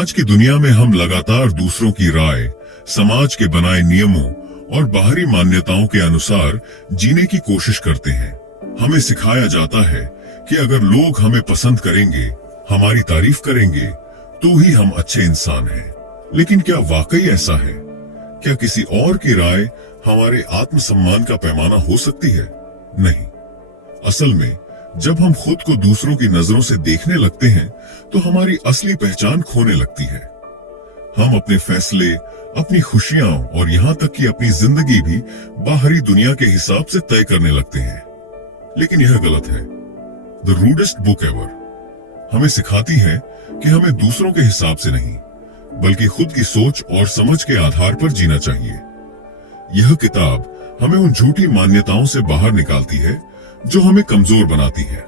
आज की दुनिया में हम लगातार दूसरों की राय, समाज के बनाए नियमों और बाहरी मान्यताओं के अनुसार जीने की कोशिश करते हैं। हमें सिखाया जाता है कि अगर लोग हमें पसंद करेंगे, हमारी तारीफ करेंगे, तो ही हम अच्छे इंसान हैं। लेकिन क्या वाकई ऐसा है? क्या किसी और की राय हमारे आत्मसम्मान का पैमाना हो सकती है? नहीं। असल में जब हम खुद को दूसरों की नजरों से देखने लगते हैं, तो हमारी असली पहचान खोने लगती है। हम अपने फैसले, अपनी खुशियां और यहाँ तक कि अपनी जिंदगी भी बाहरी दुनिया के हिसाब से तय करने लगते हैं। लेकिन यह गलत है। द रूडेस्ट बुक एवर हमें सिखाती है कि हमें दूसरों के हिसाब से नहीं, बल्कि खुद की सोच और समझ के आधार पर जीना चाहिए। यह किताब हमें उन झूठी मान्यताओं से बाहर निकालती है जो हमें कमजोर बनाती है,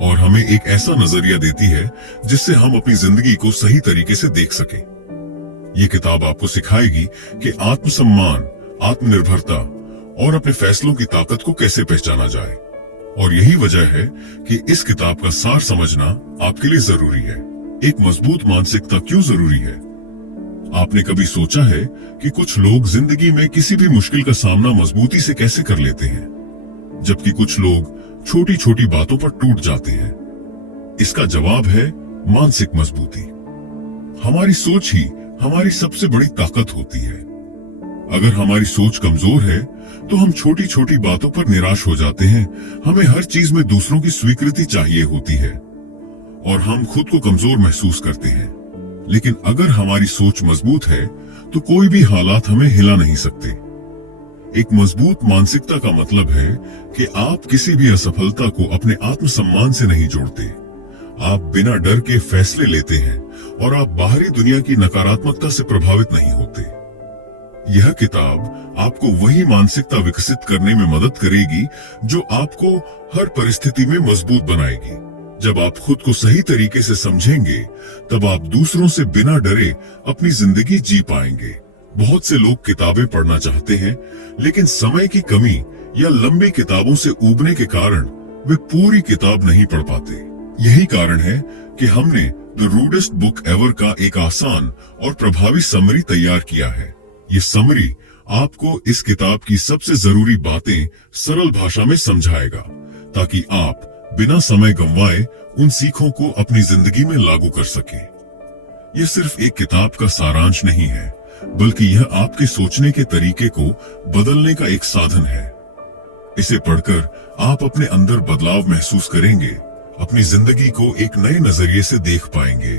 और हमें एक ऐसा नजरिया देती है जिससे हम अपनी जिंदगी को सही तरीके से देख सकें। ये किताब आपको सिखाएगी कि आत्मसम्मान, आत्मनिर्भरता और अपने फैसलों की ताकत को कैसे पहचाना जाए। और यही वजह है कि इस किताब का सार समझना आपके लिए जरूरी है। एक मजबूत मानसिकता क्यों जरूरी है? आपने कभी सोचा है कि कुछ लोग जिंदगी में किसी भी मुश्किल का सामना मजबूती से कैसे कर लेते हैं, जबकि कुछ लोग छोटी छोटी बातों पर टूट जाते हैं? इसका जवाब है मानसिक मजबूती। हमारी सोच ही हमारी सबसे बड़ी ताकत होती है। अगर हमारी सोच कमजोर है तो हम छोटी छोटी बातों पर निराश हो जाते हैं। हमें हर चीज में दूसरों की स्वीकृति चाहिए होती है और हम खुद को कमजोर महसूस करते हैं। लेकिन अगर हमारी सोच मजबूत है तो कोई भी हालात हमें हिला नहीं सकते। एक मजबूत मानसिकता का मतलब है कि आप किसी भी असफलता को अपने आत्मसम्मान से नहीं जोड़ते। आप बिना डर के फैसले लेते हैं और आप बाहरी दुनिया की नकारात्मकता से प्रभावित नहीं होते। यह किताब आपको वही मानसिकता विकसित करने में मदद करेगी जो आपको हर परिस्थिति में मजबूत बनाएगी। जब आप खुद को सही तरीके से समझेंगे, तब आप दूसरों से बिना डरे अपनी जिंदगी जी पाएंगे। बहुत से लोग किताबें पढ़ना चाहते हैं, लेकिन समय की कमी या लंबी किताबों से ऊबने के कारण वे पूरी किताब नहीं पढ़ पाते। यही कारण है कि हमने द रूडेस्ट बुक एवर का एक आसान और प्रभावी समरी तैयार किया है। ये समरी आपको इस किताब की सबसे जरूरी बातें सरल भाषा में समझाएगा, ताकि आप बिना समय गंवाए उन सीखों को अपनी जिंदगी में लागू कर सके। यह सिर्फ एक किताब का सारांश नहीं है, बल्कि यह आपके सोचने के तरीके को बदलने का एक साधन है। इसे पढ़कर आप अपने अंदर बदलाव महसूस करेंगे, अपनी जिंदगी को एक नए नजरिए से देख पाएंगे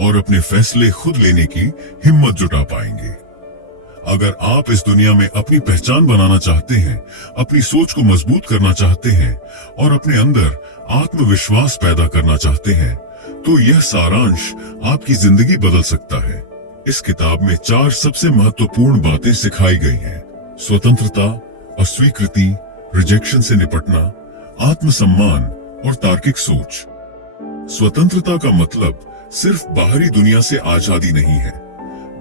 और अपने फैसले खुद लेने की हिम्मत जुटा पाएंगे। अगर आप इस दुनिया में अपनी पहचान बनाना चाहते हैं, अपनी सोच को मजबूत करना चाहते हैं और अपने अंदर आत्मविश्वास पैदा करना चाहते हैं, तो यह सारांश आपकी जिंदगी बदल सकता है। इस किताब में 4 सबसे महत्वपूर्ण बातें सिखाई गई हैं: स्वतंत्रता, अस्वीकृति, रिजेक्शन से निपटना, आत्मसम्मान और तार्किक सोच। स्वतंत्रता का मतलब सिर्फ बाहरी दुनिया से आजादी नहीं है,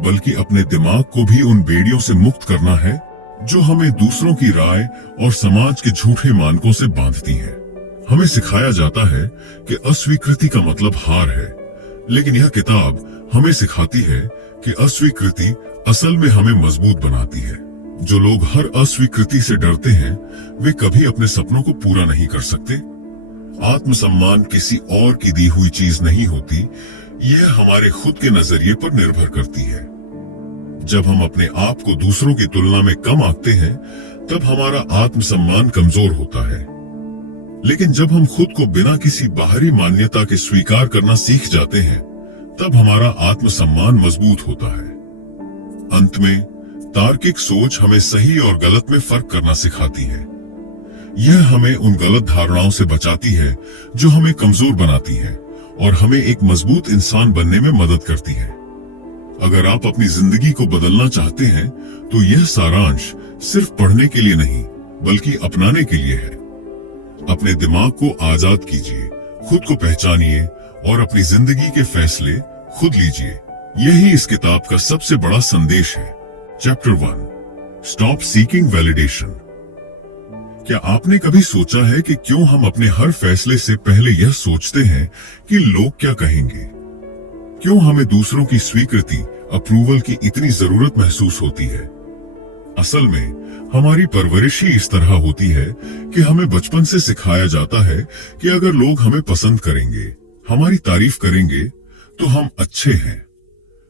बल्कि अपने दिमाग को भी उन बेड़ियों से मुक्त करना है जो हमें दूसरों की राय और समाज के झूठे मानकों से बांधती है। हमें सिखाया जाता है कि अस्वीकृति का मतलब हार है, लेकिन यह किताब हमें सिखाती है कि अस्वीकृति असल में हमें मजबूत बनाती है। जो लोग हर अस्वीकृति से डरते हैं, वे कभी अपने सपनों को पूरा नहीं कर सकते। आत्मसम्मान किसी और की दी हुई चीज नहीं होती, यह हमारे खुद के नजरिए पर निर्भर करती है। जब हम अपने आप को दूसरों की तुलना में कम आंकते हैं, तब हमारा आत्मसम्मान कमजोर होता है। लेकिन जब हम खुद को बिना किसी बाहरी मान्यता के स्वीकार करना सीख जाते हैं, तब हमारा आत्मसम्मान मजबूत होता है। अंत में, तार्किक सोच हमें सही और गलत में फर्क करना सिखाती है। यह हमें उन गलत धारणाओं से बचाती है जो हमें कमजोर बनाती है और हमें एक मजबूत इंसान बनने में मदद करती है। अगर आप अपनी जिंदगी को बदलना चाहते हैं, तो यह सारांश सिर्फ पढ़ने के लिए नहीं, बल्कि अपनाने के लिए है। अपने दिमाग को आजाद कीजिए, खुद को पहचानिए और अपनी जिंदगी के फैसले खुद लीजिए। यही इस किताब का सबसे बड़ा संदेश है। Chapter 1, stop seeking validation. क्या आपने कभी सोचा है कि क्यों हम अपने हर फैसले से पहले यह सोचते हैं कि लोग क्या कहेंगे? क्यों हमें दूसरों की स्वीकृति, अप्रूवल की इतनी जरूरत महसूस होती है? असल में हमारी परवरिश ही इस तरह होती है कि हमें बचपन से सिखाया जाता है कि अगर लोग हमें पसंद करेंगे, हमारी तारीफ करेंगे, तो हम अच्छे हैं।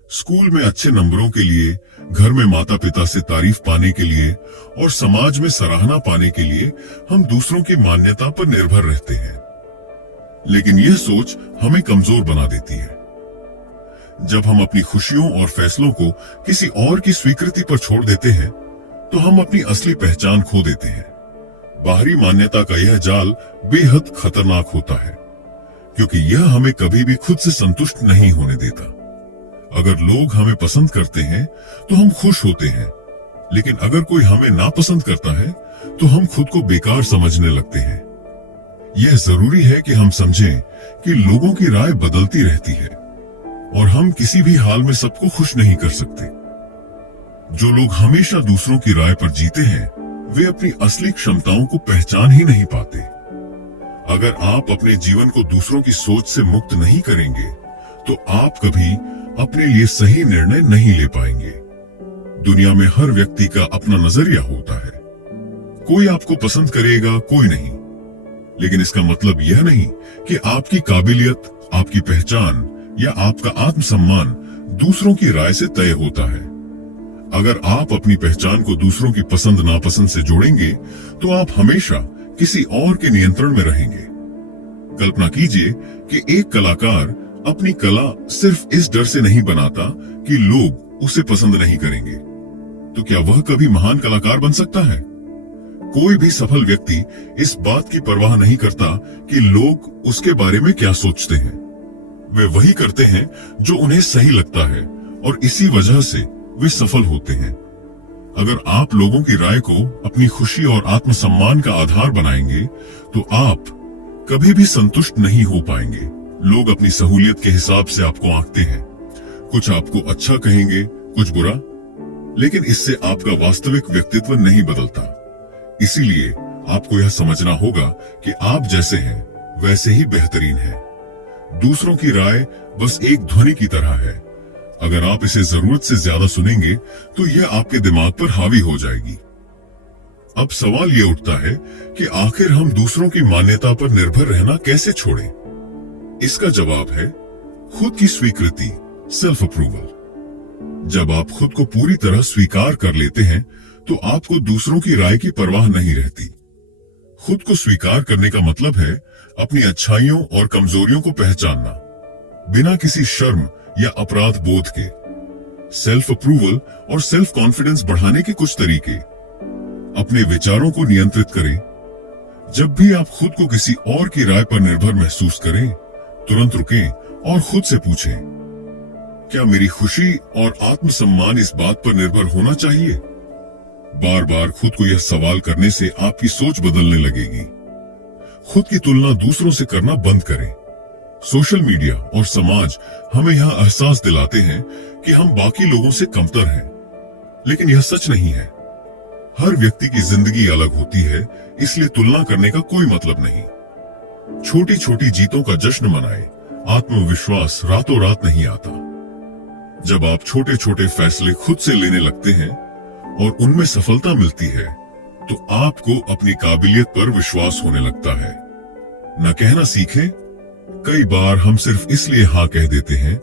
स्कूल में अच्छे नंबरों के लिए, घर में माता पिता से तारीफ पाने के लिए और समाज में सराहना पाने के लिए हम दूसरों की मान्यता पर निर्भर रहते हैं। लेकिन यह सोच हमें कमजोर बना देती है। जब हम अपनी खुशियों और फैसलों को किसी और की स्वीकृति पर छोड़ देते हैं, तो हम अपनी असली पहचान खो देते हैं। बाहरी मान्यता का यह जाल बेहद खतरनाक होता है, क्योंकि यह हमें कभी भी खुद से संतुष्ट नहीं होने देता। अगर लोग हमें पसंद करते हैं तो हम खुश होते हैं, लेकिन अगर कोई हमें नापसंद करता है तो हम खुद को बेकार समझने लगते हैं। यह जरूरी है कि हम समझें कि लोगों की राय बदलती रहती है और हम किसी भी हाल में सबको खुश नहीं कर सकते। जो लोग हमेशा दूसरों की राय पर जीते हैं, वे अपनी असली क्षमताओं को पहचान ही नहीं पाते। अगर आप अपने जीवन को दूसरों की सोच से मुक्त नहीं करेंगे, तो आप कभी अपने लिए सही निर्णय नहीं ले पाएंगे। दुनिया में हर व्यक्ति का अपना नजरिया होता है। कोई आपको पसंद करेगा, कोई नहीं। लेकिन इसका मतलब यह नहीं कि आपकी काबिलियत, आपकी पहचान या आपका आत्मसम्मान दूसरों की राय से तय होता है। अगर आप अपनी पहचान को दूसरों की पसंद नापसंद से जोड़ेंगे, तो आप हमेशा किसी और के नियंत्रण में रहेंगे। कल्पना कीजिए कि एक कलाकार अपनी कला सिर्फ इस डर से नहीं बनाता कि लोग उसे पसंद नहीं करेंगे, तो क्या वह कभी महान कलाकार बन सकता है? कोई भी सफल व्यक्ति इस बात की परवाह नहीं करता कि लोग उसके बारे में क्या सोचते हैं। वे वही करते हैं जो उन्हें सही लगता है और इसी वजह से वे सफल होते हैं। अगर आप लोगों की राय को अपनी खुशी और आत्मसम्मान का आधार बनाएंगे, तो आप कभी भी संतुष्ट नहीं हो पाएंगे। लोग अपनी सहूलियत के हिसाब से आपको आंकते हैं। कुछ आपको अच्छा कहेंगे, कुछ बुरा, लेकिन इससे आपका वास्तविक व्यक्तित्व नहीं बदलता। इसीलिए आपको यह समझना होगा कि आप जैसे हैं वैसे ही बेहतरीन हैं। दूसरों की राय बस एक ध्वनि की तरह है। अगर आप इसे जरूरत से ज्यादा सुनेंगे, तो यह आपके दिमाग पर हावी हो जाएगी। अब सवाल यह उठता है कि आखिर हम दूसरों की मान्यता पर निर्भर रहना कैसे छोड़ें? इसका जवाब है खुद की स्वीकृति, सेल्फ अप्रूवल। जब आप खुद को पूरी तरह स्वीकार कर लेते हैं, तो आपको दूसरों की राय की परवाह नहीं रहती। खुद को स्वीकार करने का मतलब है अपनी अच्छाइयों और कमजोरियों को पहचानना, बिना किसी शर्म या अपराध बोध के। सेल्फ अप्रूवल और सेल्फ कॉन्फिडेंस बढ़ाने के कुछ तरीके: अपने विचारों को नियंत्रित करें। जब भी आप खुद को किसी और की राय पर निर्भर महसूस करें, तुरंत रुकें और खुद से पूछें, क्या मेरी खुशी और आत्मसम्मान इस बात पर निर्भर होना चाहिए? बार बार खुद को यह सवाल करने से आपकी सोच बदलने लगेगी। खुद की तुलना दूसरों से करना बंद करें। सोशल मीडिया और समाज हमें यह एहसास दिलाते हैं कि हम बाकी लोगों से कमतर हैं, लेकिन यह सच नहीं है। हर व्यक्ति की जिंदगी अलग होती है, इसलिए तुलना करने का कोई मतलब नहीं। छोटी छोटी जीतों का जश्न मनाएं। आत्मविश्वास रातों रात नहीं आता। जब आप छोटे छोटे फैसले खुद से लेने लगते हैं और उनमें सफलता मिलती है, तो आपको अपनी काबिलियत पर विश्वास होने लगता है। न कहना सीखें। कई बार हम सिर्फ इसलिए हाँ कह देते हैं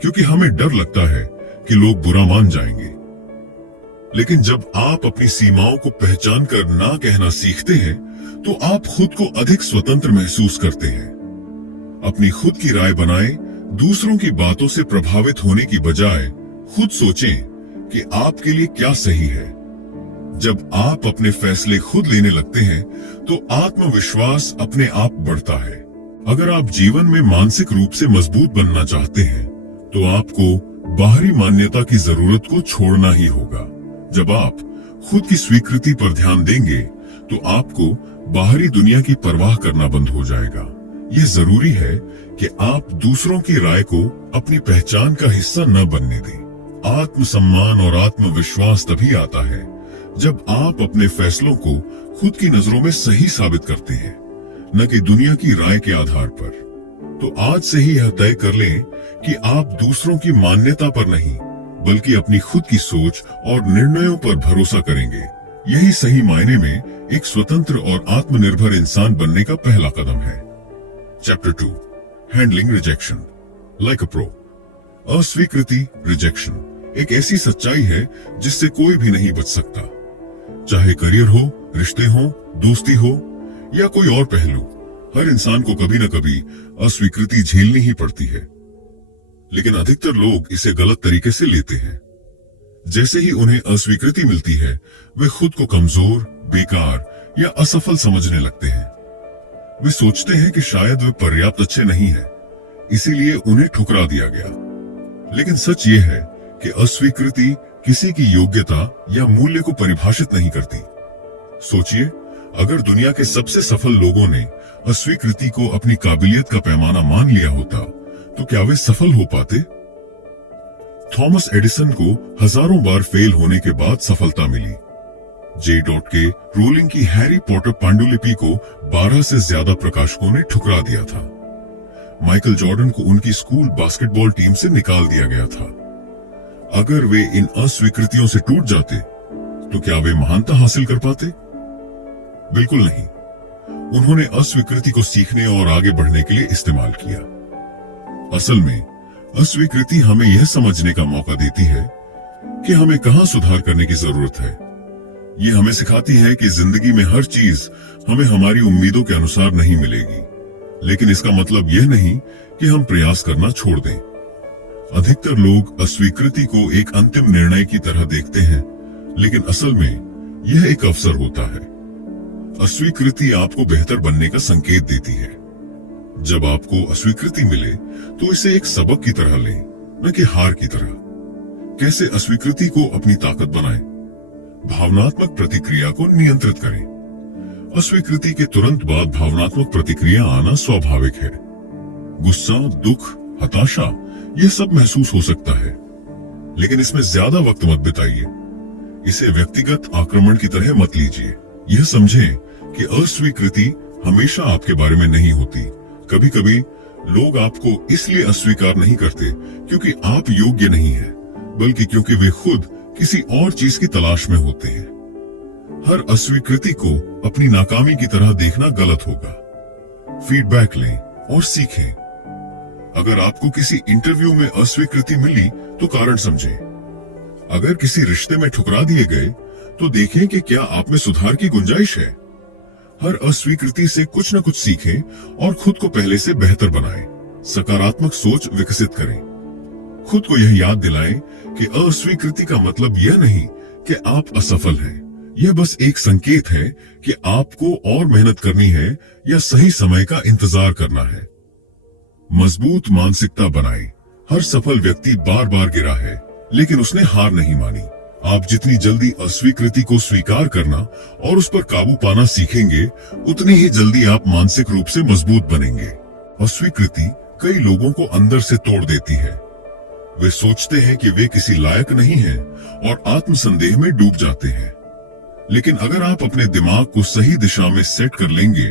क्योंकि हमें डर लगता है कि लोग बुरा मान जाएंगे। लेकिन जब आप अपनी सीमाओं को पहचान कर ना कहना सीखते हैं, तो आप खुद को अधिक स्वतंत्र महसूस करते हैं। अपनी खुद की राय बनाएं। दूसरों की बातों से प्रभावित होने की बजाय खुद सोचें कि आपके लिए क्या सही है। जब आप अपने फैसले खुद लेने लगते हैं, तो आत्मविश्वास अपने आप बढ़ता है। अगर आप जीवन में मानसिक रूप से मजबूत बनना चाहते हैं, तो आपको बाहरी मान्यता की जरूरत को छोड़ना ही होगा। जब आप खुद की स्वीकृति पर ध्यान देंगे, तो आपको बाहरी दुनिया की परवाह करना बंद हो जाएगा। यह जरूरी है कि आप दूसरों की राय को अपनी पहचान का हिस्सा न बनने दें। आत्मसम्मान और आत्मविश्वास तभी आता है जब आप अपने फैसलों को खुद की नजरों में सही साबित करते हैं, न कि दुनिया की राय के आधार पर। तो आज से ही यह तय कर लें कि आप दूसरों की मान्यता पर नहीं, बल्कि अपनी खुद की सोच और निर्णयों पर भरोसा करेंगे। यही सही मायने में एक स्वतंत्र और आत्मनिर्भर इंसान बनने का पहला कदम है। Chapter 2, handling rejection like a pro. अस्वीकृति, रिजेक्शन एक ऐसी सच्चाई है जिससे कोई भी नहीं बच सकता। चाहे करियर हो, रिश्ते हो, दोस्ती हो या कोई और पहलू, हर इंसान को कभी न कभी अस्वीकृति झेलनी ही पड़ती है। लेकिन अधिकतर लोग इसे गलत तरीके से लेते हैं। जैसे ही उन्हें अस्वीकृति मिलती है, वे खुद को कमजोर, बेकार या असफल समझने लगते हैं। वे सोचते हैं कि शायद वे पर्याप्त अच्छे नहीं हैं, इसीलिए उन्हें ठुकरा दिया गया। लेकिन सच ये है कि अस्वीकृति किसी की योग्यता या मूल्य को परिभाषित नहीं करती। सोचिए, अगर दुनिया के सबसे सफल लोगों ने अस्वीकृति को अपनी काबिलियत का पैमाना मान लिया होता, तो क्या वे सफल हो पाते? थॉमस एडिसन को हजारों बार फेल होने के बाद सफलता मिली। J.K. रोलिंग की हैरी पॉटर पांडुलिपि को 12 से ज्यादा प्रकाशकों ने ठुकरा दिया था। माइकल जॉर्डन को उनकी स्कूल बास्केटबॉल टीम से निकाल दिया गया था। अगर वे इन अस्वीकृतियों से टूट जाते, तो क्या वे महानता हासिल कर पाते? बिल्कुल नहीं। उन्होंने अस्वीकृति को सीखने और आगे बढ़ने के लिए इस्तेमाल किया। असल में अस्वीकृति हमें यह समझने का मौका देती है कि हमें कहां सुधार करने की जरूरत है। ये हमें सिखाती है कि जिंदगी में हर चीज हमें हमारी उम्मीदों के अनुसार नहीं मिलेगी, लेकिन इसका मतलब यह नहीं कि हम प्रयास करना छोड़ दें। अधिकतर लोग अस्वीकृति को एक अंतिम निर्णय की तरह देखते हैं, लेकिन असल में यह एक अवसर होता है। अस्वीकृति आपको बेहतर बनने का संकेत देती है। जब आपको अस्वीकृति मिले, तो इसे एक सबक की तरह लें, न कि हार की तरह। कैसे अस्वीकृति को अपनी ताकत बनाएं? भावनात्मक प्रतिक्रिया को नियंत्रित करें। अस्वीकृति के तुरंत बाद भावनात्मक प्रतिक्रिया आना स्वाभाविक है। गुस्सा, दुख, हताशा, यह सब महसूस हो सकता है, लेकिन इसमें ज्यादा वक्त मत बिताइए। इसे व्यक्तिगत आक्रमण की तरह मत लीजिए। यह समझें कि अस्वीकृति हमेशा आपके बारे में नहीं होती। कभी कभी लोग आपको इसलिए अस्वीकार नहीं करते क्योंकि आप योग्य नहीं हैं, बल्कि क्योंकि वे खुद किसी और चीज की तलाश में होते हैं। हर अस्वीकृति को अपनी नाकामी की तरह देखना गलत होगा। फीडबैक लें और सीखें। अगर आपको किसी इंटरव्यू में अस्वीकृति मिली, तो कारण समझें। अगर किसी रिश्ते में ठुकरा दिए गए, तो देखें कि क्या आप में सुधार की गुंजाइश है। हर अस्वीकृति से कुछ न कुछ सीखें और खुद को पहले से बेहतर बनाएं। सकारात्मक सोच विकसित करें। खुद को यह याद दिलाएं कि अस्वीकृति का मतलब यह नहीं कि आप असफल हैं। यह बस एक संकेत है कि आपको और मेहनत करनी है या सही समय का इंतजार करना है। मजबूत मानसिकता बनाएं। हर सफल व्यक्ति बार बार गिरा है, लेकिन उसने हार नहीं मानी। आप जितनी जल्दी अस्वीकृति को स्वीकार करना और उस पर काबू पाना सीखेंगे, उतनी ही जल्दी आप मानसिक रूप से मजबूत बनेंगे। अस्वीकृति कई लोगों को अंदर से तोड़ देती है। वे सोचते हैं कि वे किसी लायक नहीं हैं और आत्मसंदेह में डूब जाते हैं। लेकिन अगर आप अपने दिमाग को सही दिशा में सेट कर लेंगे,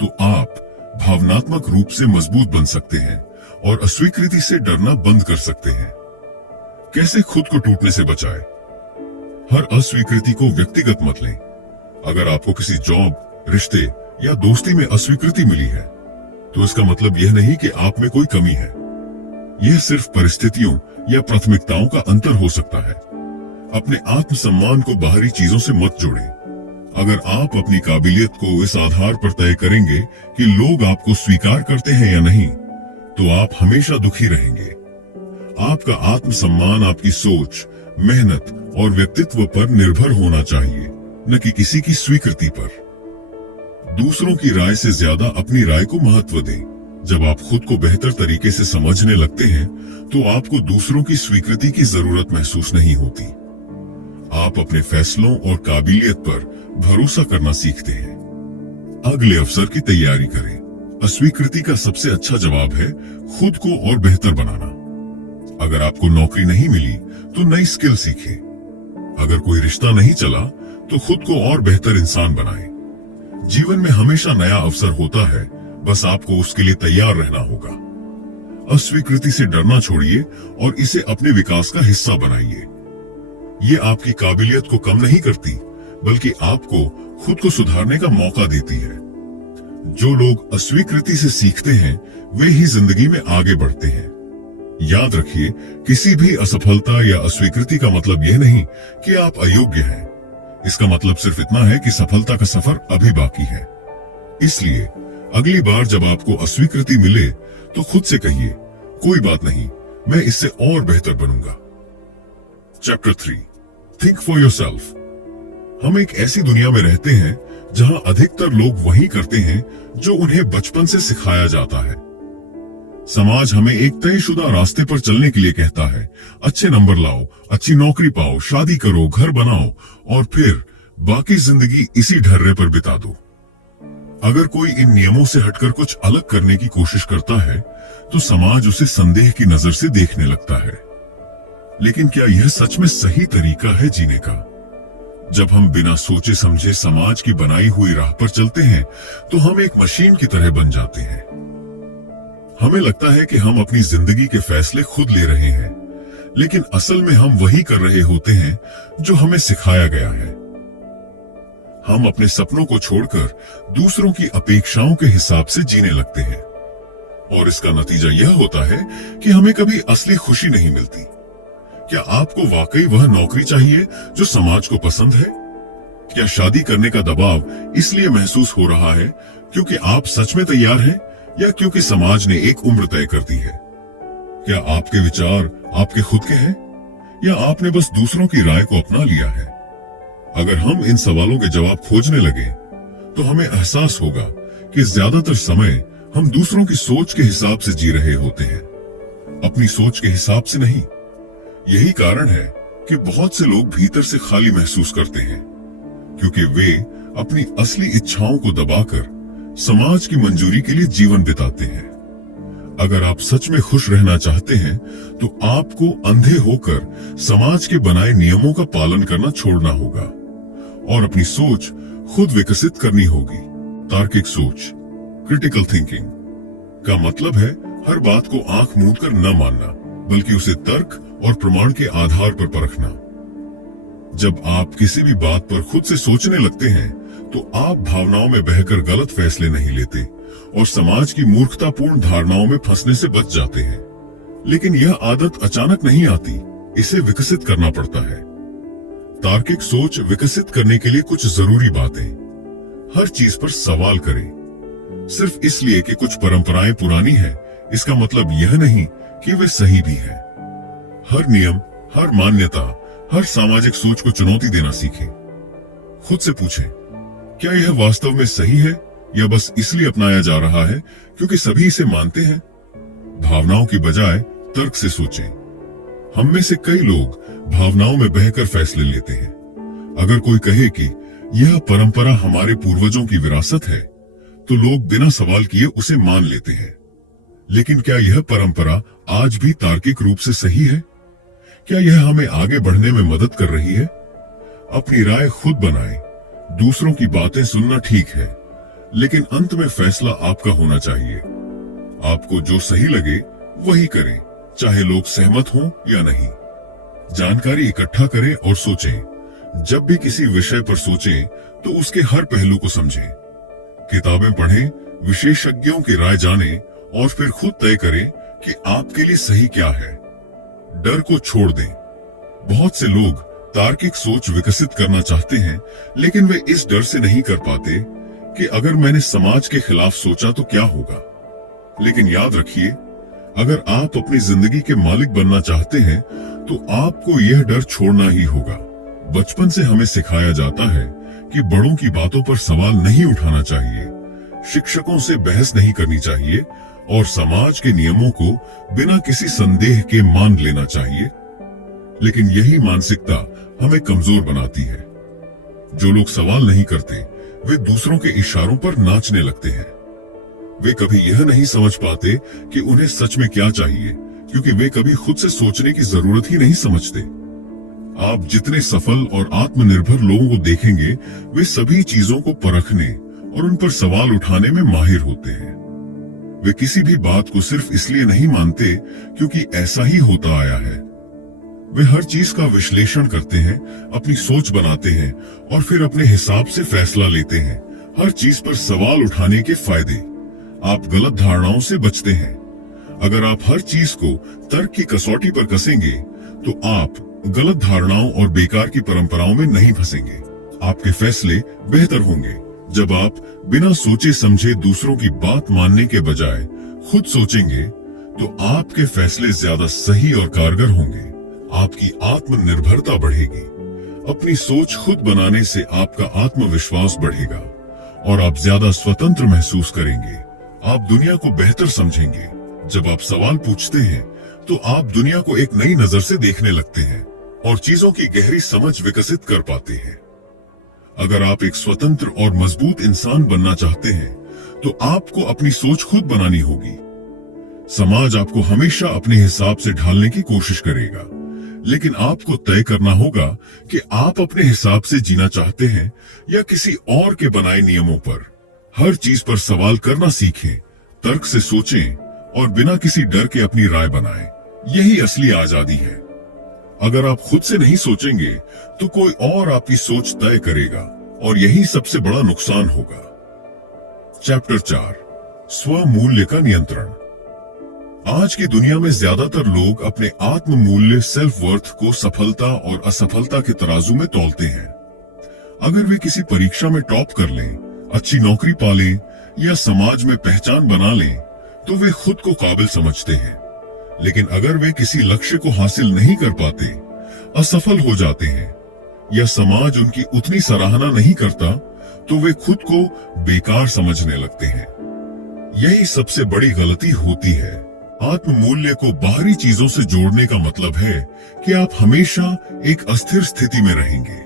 तो आप भावनात्मक रूप से मजबूत बन सकते हैं और अस्वीकृति से डरना बंद कर सकते हैं। कैसे खुद को टूटने से बचाएं? हर अस्वीकृति को व्यक्तिगत मत लें। अगर आपको किसी जॉब, रिश्ते या दोस्ती में अस्वीकृति मिली है, तो इसका मतलब यह नहीं कि आप में कोई कमी है। यह सिर्फ परिस्थितियों या प्राथमिकताओं का अंतर हो सकता है। अपने आत्मसम्मान को बाहरी चीजों से मत जोड़ें। अगर आप अपनी काबिलियत को इस आधार पर तय करेंगे कि लोग आपको स्वीकार करते हैं या नहीं, तो आप हमेशा दुखी रहेंगे। आपका आत्मसम्मान आपकी सोच, मेहनत और व्यक्तित्व पर निर्भर होना चाहिए, न कि किसी की स्वीकृति पर। दूसरों की राय से ज्यादा अपनी राय को महत्व दें। जब आप खुद को बेहतर तरीके से समझने लगते हैं, तो आपको दूसरों की स्वीकृति की जरूरत महसूस नहीं होती। आप अपने फैसलों और काबिलियत पर भरोसा करना सीखते हैं। अगले अवसर की तैयारी करें। अस्वीकृति का सबसे अच्छा जवाब है खुद को और बेहतर बनाना। अगर आपको नौकरी नहीं मिली, तो नई स्किल सीखें। अगर कोई रिश्ता नहीं चला, तो खुद को और बेहतर इंसान बनाएं। जीवन में हमेशा नया अवसर होता है, बस आपको उसके लिए तैयार रहना होगा। अस्वीकृति से डरना छोड़िए और इसे अपने विकास का हिस्सा बनाइए। ये आपकी काबिलियत को कम नहीं करती, बल्कि आपको खुद को सुधारने का मौका देती है। जो लोग अस्वीकृति से सीखते हैं वे ही जिंदगी में आगे बढ़ते हैं। याद रखिए, किसी भी असफलता या अस्वीकृति का मतलब यह नहीं कि आप अयोग्य हैं। इसका मतलब सिर्फ इतना है कि सफलता का सफर अभी बाकी है। इसलिए अगली बार जब आपको अस्वीकृति मिले तो खुद से कहिए, कोई बात नहीं, मैं इससे और बेहतर बनूंगा। Chapter 3, think for yourself. हम एक ऐसी दुनिया में रहते हैं जहां अधिकतर लोग वही करते हैं जो उन्हें बचपन से सिखाया जाता है। समाज हमें एक तयशुदा रास्ते पर चलने के लिए कहता है, अच्छे नंबर लाओ, अच्छी नौकरी पाओ, शादी करो, घर बनाओ और फिर बाकी जिंदगी इसी ढर्रे पर बिता दो। अगर कोई इन नियमों से हटकर कुछ अलग करने की कोशिश करता है तो समाज उसे संदेह की नजर से देखने लगता है। लेकिन क्या यह सच में सही तरीका है जीने का? जब हम बिना सोचे समझे समाज की बनाई हुई राह पर चलते हैं तो हम एक मशीन की तरह बन जाते हैं। हमें लगता है कि हम अपनी जिंदगी के फैसले खुद ले रहे हैं, लेकिन असल में हम वही कर रहे होते हैं जो हमें सिखाया गया है। हम अपने सपनों को छोड़कर दूसरों की अपेक्षाओं के हिसाब से जीने लगते हैं और इसका नतीजा यह होता है कि हमें कभी असली खुशी नहीं मिलती। क्या आपको वाकई वह नौकरी चाहिए जो समाज को पसंद है? क्या शादी करने का दबाव इसलिए महसूस हो रहा है क्योंकि आप सच में तैयार हैं या क्योंकि समाज ने एक उम्र तय कर दी है? क्या आपके विचार आपके खुद के हैं या आपने बस दूसरों की राय को अपना लिया है? अगर हम इन सवालों के जवाब खोजने लगे तो हमें एहसास होगा कि ज्यादातर समय हम दूसरों की सोच के हिसाब से जी रहे होते हैं, अपनी सोच के हिसाब से नहीं। यही कारण है कि बहुत से लोग भीतर से खाली महसूस करते हैं, क्योंकि वे अपनी असली इच्छाओं को दबाकर समाज की मंजूरी के लिए जीवन बिताते हैं। अगर आप सच में खुश रहना चाहते हैं तो आपको अंधे होकर समाज के बनाए नियमों का पालन करना छोड़ना होगा और अपनी सोच खुद विकसित करनी होगी। तार्किक सोच, क्रिटिकल थिंकिंग का मतलब है हर बात को आंख मूंद कर न मानना, बल्कि उसे तर्क और प्रमाण के आधार पर परखना। जब आप किसी भी बात पर खुद से सोचने लगते हैं तो आप भावनाओं में बहकर गलत फैसले नहीं लेते और समाज की मूर्खतापूर्ण धारणाओं में फंसने से बच जाते हैं। लेकिन यह आदत अचानक नहीं आती, इसे विकसित करना पड़ता है। तार्किक सोच विकसित करने के लिए कुछ जरूरी बातें। हर चीज पर सवाल करें। सिर्फ इसलिए कि कुछ परंपराएं पुरानी हैं, इसका मतलब यह नहीं कि वे सही भी हैं। हर नियम, हर मान्यता, हर सामाजिक सोच को चुनौती देना सीखें। खुद से पूछें, क्या यह वास्तव में सही है या बस इसलिए अपनाया जा रहा है क्योंकि सभी इसे मानते हैं? भावनाओं की बजाय तर्क से सोचें। हम में से कई लोग भावनाओं में बहकर फैसले लेते हैं। अगर कोई कहे कि यह परंपरा हमारे पूर्वजों की विरासत है, तो लोग बिना सवाल किए उसे मान लेते हैं। लेकिन क्या यह परंपरा आज भी तार्किक रूप से सही है? क्या यह हमें आगे बढ़ने में मदद कर रही है? अपनी राय खुद बनाएं। दूसरों की बातें सुनना ठीक है, लेकिन अंत में फैसला आपका होना चाहिए। आपको जो सही लगे वही करें, चाहे लोग सहमत हों या नहीं। जानकारी इकट्ठा करें और सोचें। जब भी किसी विषय पर सोचें तो उसके हर पहलू को समझें। किताबें पढ़ें, विशेषज्ञों की राय जानें और फिर खुद तय करें कि आपके लिए सही क्या है। डर को छोड़ दें। बहुत से लोग तार्किक सोच विकसित करना चाहते हैं, लेकिन वे इस डर से नहीं कर पाते कि अगर मैंने समाज के खिलाफ सोचा तो क्या होगा। लेकिन याद रखिए, अगर आप अपनी जिंदगी के मालिक बनना चाहते हैं तो आपको यह डर छोड़ना ही होगा। बचपन से हमें सिखाया जाता है कि बड़ों की बातों पर सवाल नहीं उठाना चाहिए, शिक्षकों से बहस नहीं करनी चाहिए और समाज के नियमों को बिना किसी संदेह के मान लेना चाहिए। लेकिन यही मानसिकता हमें कमजोर बनाती है। जो लोग सवाल नहीं करते वे दूसरों के इशारों पर नाचने लगते हैं। वे कभी यह नहीं समझ पाते कि उन्हें सच में क्या चाहिए, क्योंकि वे कभी खुद से सोचने की जरूरत ही नहीं समझते। आप जितने सफल और आत्मनिर्भर लोगों को देखेंगे, वे सभी चीजों को परखने और उन पर सवाल उठाने में माहिर होते हैं। वे किसी भी बात को सिर्फ इसलिए नहीं मानते क्योंकि ऐसा ही होता आया है। वे हर चीज का विश्लेषण करते हैं, अपनी सोच बनाते हैं और फिर अपने हिसाब से फैसला लेते हैं। हर चीज पर सवाल उठाने के फायदे। आप गलत धारणाओं से बचते हैं। अगर आप हर चीज को तर्क की कसौटी पर कसेंगे तो आप गलत धारणाओं और बेकार की परंपराओं में नहीं फंसेंगे। आपके फैसले बेहतर होंगे जब आप बिना सोचे समझे दूसरों की बात मानने के बजाय खुद सोचेंगे, तो आपके फैसले ज्यादा सही और कारगर होंगे। आपकी आत्मनिर्भरता बढ़ेगी। अपनी सोच खुद बनाने से आपका आत्मविश्वास बढ़ेगा और आप ज्यादा स्वतंत्र महसूस करेंगे। आप दुनिया को बेहतर समझेंगे। जब आप सवाल पूछते हैं तो आप दुनिया को एक नई नजर से देखने लगते हैं और चीजों की गहरी समझ विकसित कर पाते हैं। अगर आप एक स्वतंत्र और मजबूत इंसान बनना चाहते हैं तो आपको अपनी सोच खुद बनानी होगी। समाज आपको हमेशा अपने हिसाब से ढालने की कोशिश करेगा, लेकिन आपको तय करना होगा कि आप अपने हिसाब से जीना चाहते हैं या किसी और के बनाए नियमों पर। हर चीज पर सवाल करना सीखें, तर्क से सोचें और बिना किसी डर के अपनी राय बनाएं। यही असली आजादी है। अगर आप खुद से नहीं सोचेंगे तो कोई और आपकी सोच तय करेगा और यही सबसे बड़ा नुकसान होगा। चैप्टर 4, स्व मूल्य का नियंत्रण। आज की दुनिया में ज्यादातर लोग अपने आत्म मूल्य सेल्फ वर्थ को सफलता और असफलता के तराजू में तौलते हैं। अगर वे किसी परीक्षा में टॉप कर लें, अच्छी नौकरी पा लें या समाज में पहचान बना लें तो वे खुद को काबिल समझते हैं। लेकिन अगर वे किसी लक्ष्य को हासिल नहीं कर पाते, असफल हो जाते हैं या समाज उनकी उतनी सराहना नहीं करता, तो वे खुद को बेकार समझने लगते हैं। यही सबसे बड़ी गलती होती है। आत्म मूल्य को बाहरी चीजों से जोड़ने का मतलब है कि आप हमेशा एक अस्थिर स्थिति में रहेंगे।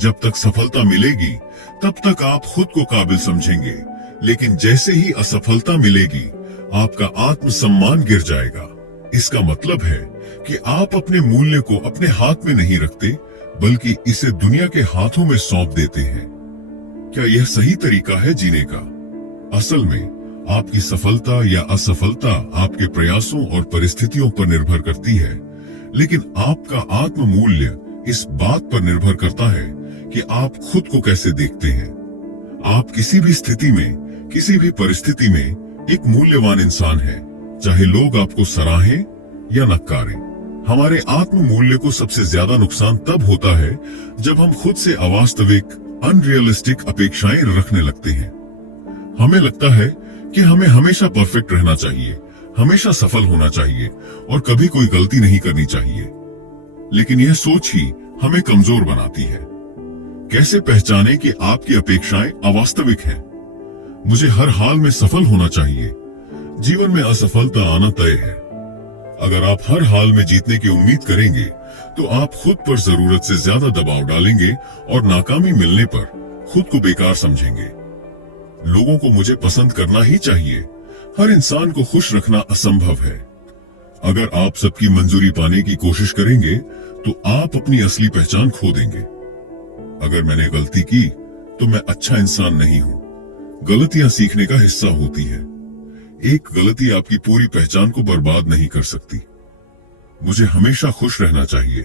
जब तक सफलता मिलेगी तब तक आप खुद को काबिल समझेंगे, लेकिन जैसे ही असफलता मिलेगी आपका आत्मसम्मान गिर जाएगा। इसका मतलब है कि आप अपने मूल्य को अपने हाथ में नहीं रखते, बल्कि इसे दुनिया के हाथों में सौंप देते हैं। क्या यह सही तरीका है जीने का? असल में आपकी सफलता या असफलता आपके प्रयासों और परिस्थितियों पर निर्भर करती है, लेकिन आपका आत्म मूल्य इस बात पर निर्भर करता है कि आप खुद को कैसे देखते हैं। आप किसी भी स्थिति में, किसी भी परिस्थिति में एक मूल्यवान इंसान हैं, चाहे लोग आपको सराहें या नकारें। हमारे आत्म मूल्य को सबसे ज्यादा नुकसान तब होता है जब हम खुद से अवास्तविक, अनरियलिस्टिक अपेक्षाएं रखने लगते हैं। हमें लगता है कि हमें हमेशा परफेक्ट रहना चाहिए, हमेशा सफल होना चाहिए और कभी कोई गलती नहीं करनी चाहिए। लेकिन यह सोच ही हमें कमजोर बनाती है। कैसे पहचानें कि आपकी अपेक्षाएं अवास्तविक हैं? मुझे हर हाल में सफल होना चाहिए। जीवन में असफलता आना तय है। अगर आप हर हाल में जीतने की उम्मीद करेंगे तो आप खुद पर जरूरत से ज्यादा दबाव डालेंगे और नाकामी मिलने पर खुद को बेकार समझेंगे। लोगों को मुझे पसंद करना ही चाहिए। हर इंसान को खुश रखना असंभव है। अगर आप सबकी मंजूरी पाने की कोशिश करेंगे तो आप अपनी असली पहचान खो देंगे। अगर मैंने गलती की तो मैं अच्छा इंसान नहीं हूं। गलतियां सीखने का हिस्सा होती है। एक गलती आपकी पूरी पहचान को बर्बाद नहीं कर सकती। मुझे हमेशा खुश रहना चाहिए।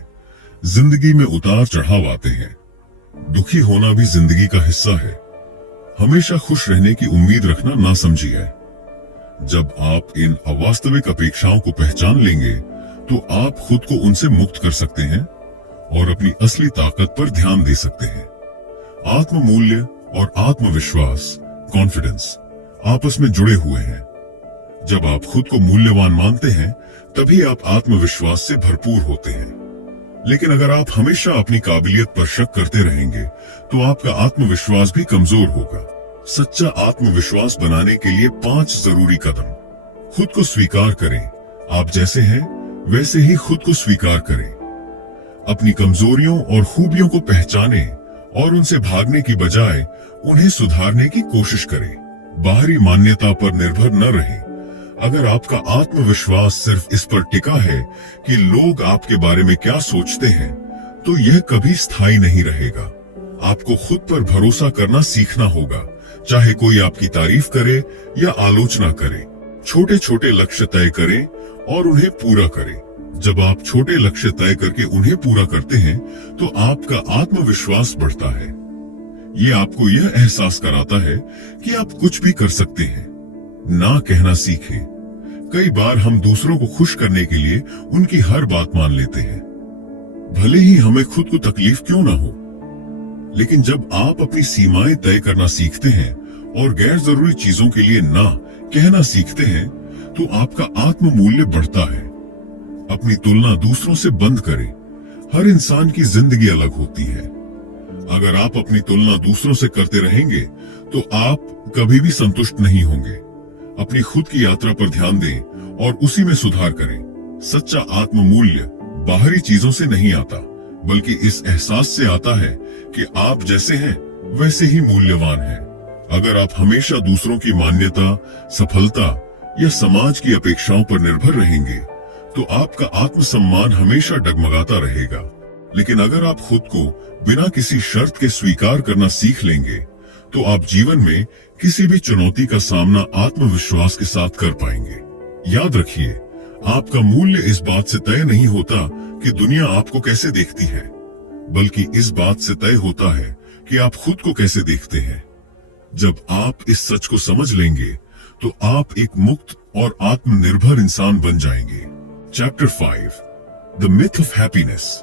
जिंदगी में उतार चढ़ाव आते हैं। दुखी होना भी जिंदगी का हिस्सा है। हमेशा खुश रहने की उम्मीद रखना नासमझी है। जब आप इन अवास्तविक अपेक्षाओं को पहचान लेंगे तो आप खुद को उनसे मुक्त कर सकते हैं और अपनी असली ताकत पर ध्यान दे सकते हैं। आत्म मूल्य और आत्मविश्वास, कॉन्फिडेंस आपस में जुड़े हुए हैं। जब आप खुद को मूल्यवान मानते हैं तभी आप आत्मविश्वास से भरपूर होते हैं। लेकिन अगर आप हमेशा अपनी काबिलियत पर शक करते रहेंगे तो आपका आत्मविश्वास भी कमजोर होगा। सच्चा आत्मविश्वास बनाने के लिए 5 जरूरी कदम। खुद को स्वीकार करें। आप जैसे हैं वैसे ही खुद को स्वीकार करें। अपनी कमजोरियों और खूबियों को पहचानें और उनसे भागने की बजाय उन्हें सुधारने की कोशिश करें। बाहरी मान्यता पर निर्भर न रहें। अगर आपका आत्मविश्वास सिर्फ इस पर टिका है कि लोग आपके बारे में क्या सोचते हैं, तो यह कभी स्थायी नहीं रहेगा। आपको खुद पर भरोसा करना सीखना होगा, चाहे कोई आपकी तारीफ करे या आलोचना करे। छोटे छोटे लक्ष्य तय करें और उन्हें पूरा करें। जब आप छोटे लक्ष्य तय करके उन्हें पूरा करते हैं तो आपका आत्मविश्वास बढ़ता है। ये आपको यह एहसास कराता है कि आप कुछ भी कर सकते हैं। ना कहना सीखें। कई बार हम दूसरों को खुश करने के लिए उनकी हर बात मान लेते हैं, भले ही हमें खुद को तकलीफ क्यों ना हो। लेकिन जब आप अपनी सीमाएं तय करना सीखते हैं और गैर जरूरी चीजों के लिए ना कहना सीखते हैं तो आपका आत्म मूल्य बढ़ता है। अपनी तुलना दूसरों से बंद करें। हर इंसान की जिंदगी अलग होती है। अगर आप अपनी तुलना दूसरों से करते रहेंगे तो आप कभी भी संतुष्ट नहीं होंगे। अपनी खुद की यात्रा पर ध्यान दें और उसी में सुधार करें। सच्चा आत्म मूल्य बाहरी चीजों से नहीं आता, बल्कि इस एहसास से आता है कि आप जैसे हैं वैसे ही मूल्यवान हैं। अगर आप हमेशा दूसरों की मान्यता, सफलता या समाज की अपेक्षाओं पर निर्भर रहेंगे तो आपका आत्मसम्मान हमेशा डगमगाता रहेगा। लेकिन अगर आप खुद को बिना किसी शर्त के स्वीकार करना सीख लेंगे तो आप जीवन में किसी भी चुनौती का सामना आत्मविश्वास के साथ कर पाएंगे। याद रखिए, आपका मूल्य इस बात से तय नहीं होता कि दुनिया आपको कैसे देखती है, बल्कि इस बात से तय होता है कि आप खुद को कैसे देखते हैं। जब आप इस सच को समझ लेंगे तो आप एक मुक्त और आत्मनिर्भर इंसान बन जाएंगे। Chapter 5 the myth of happiness.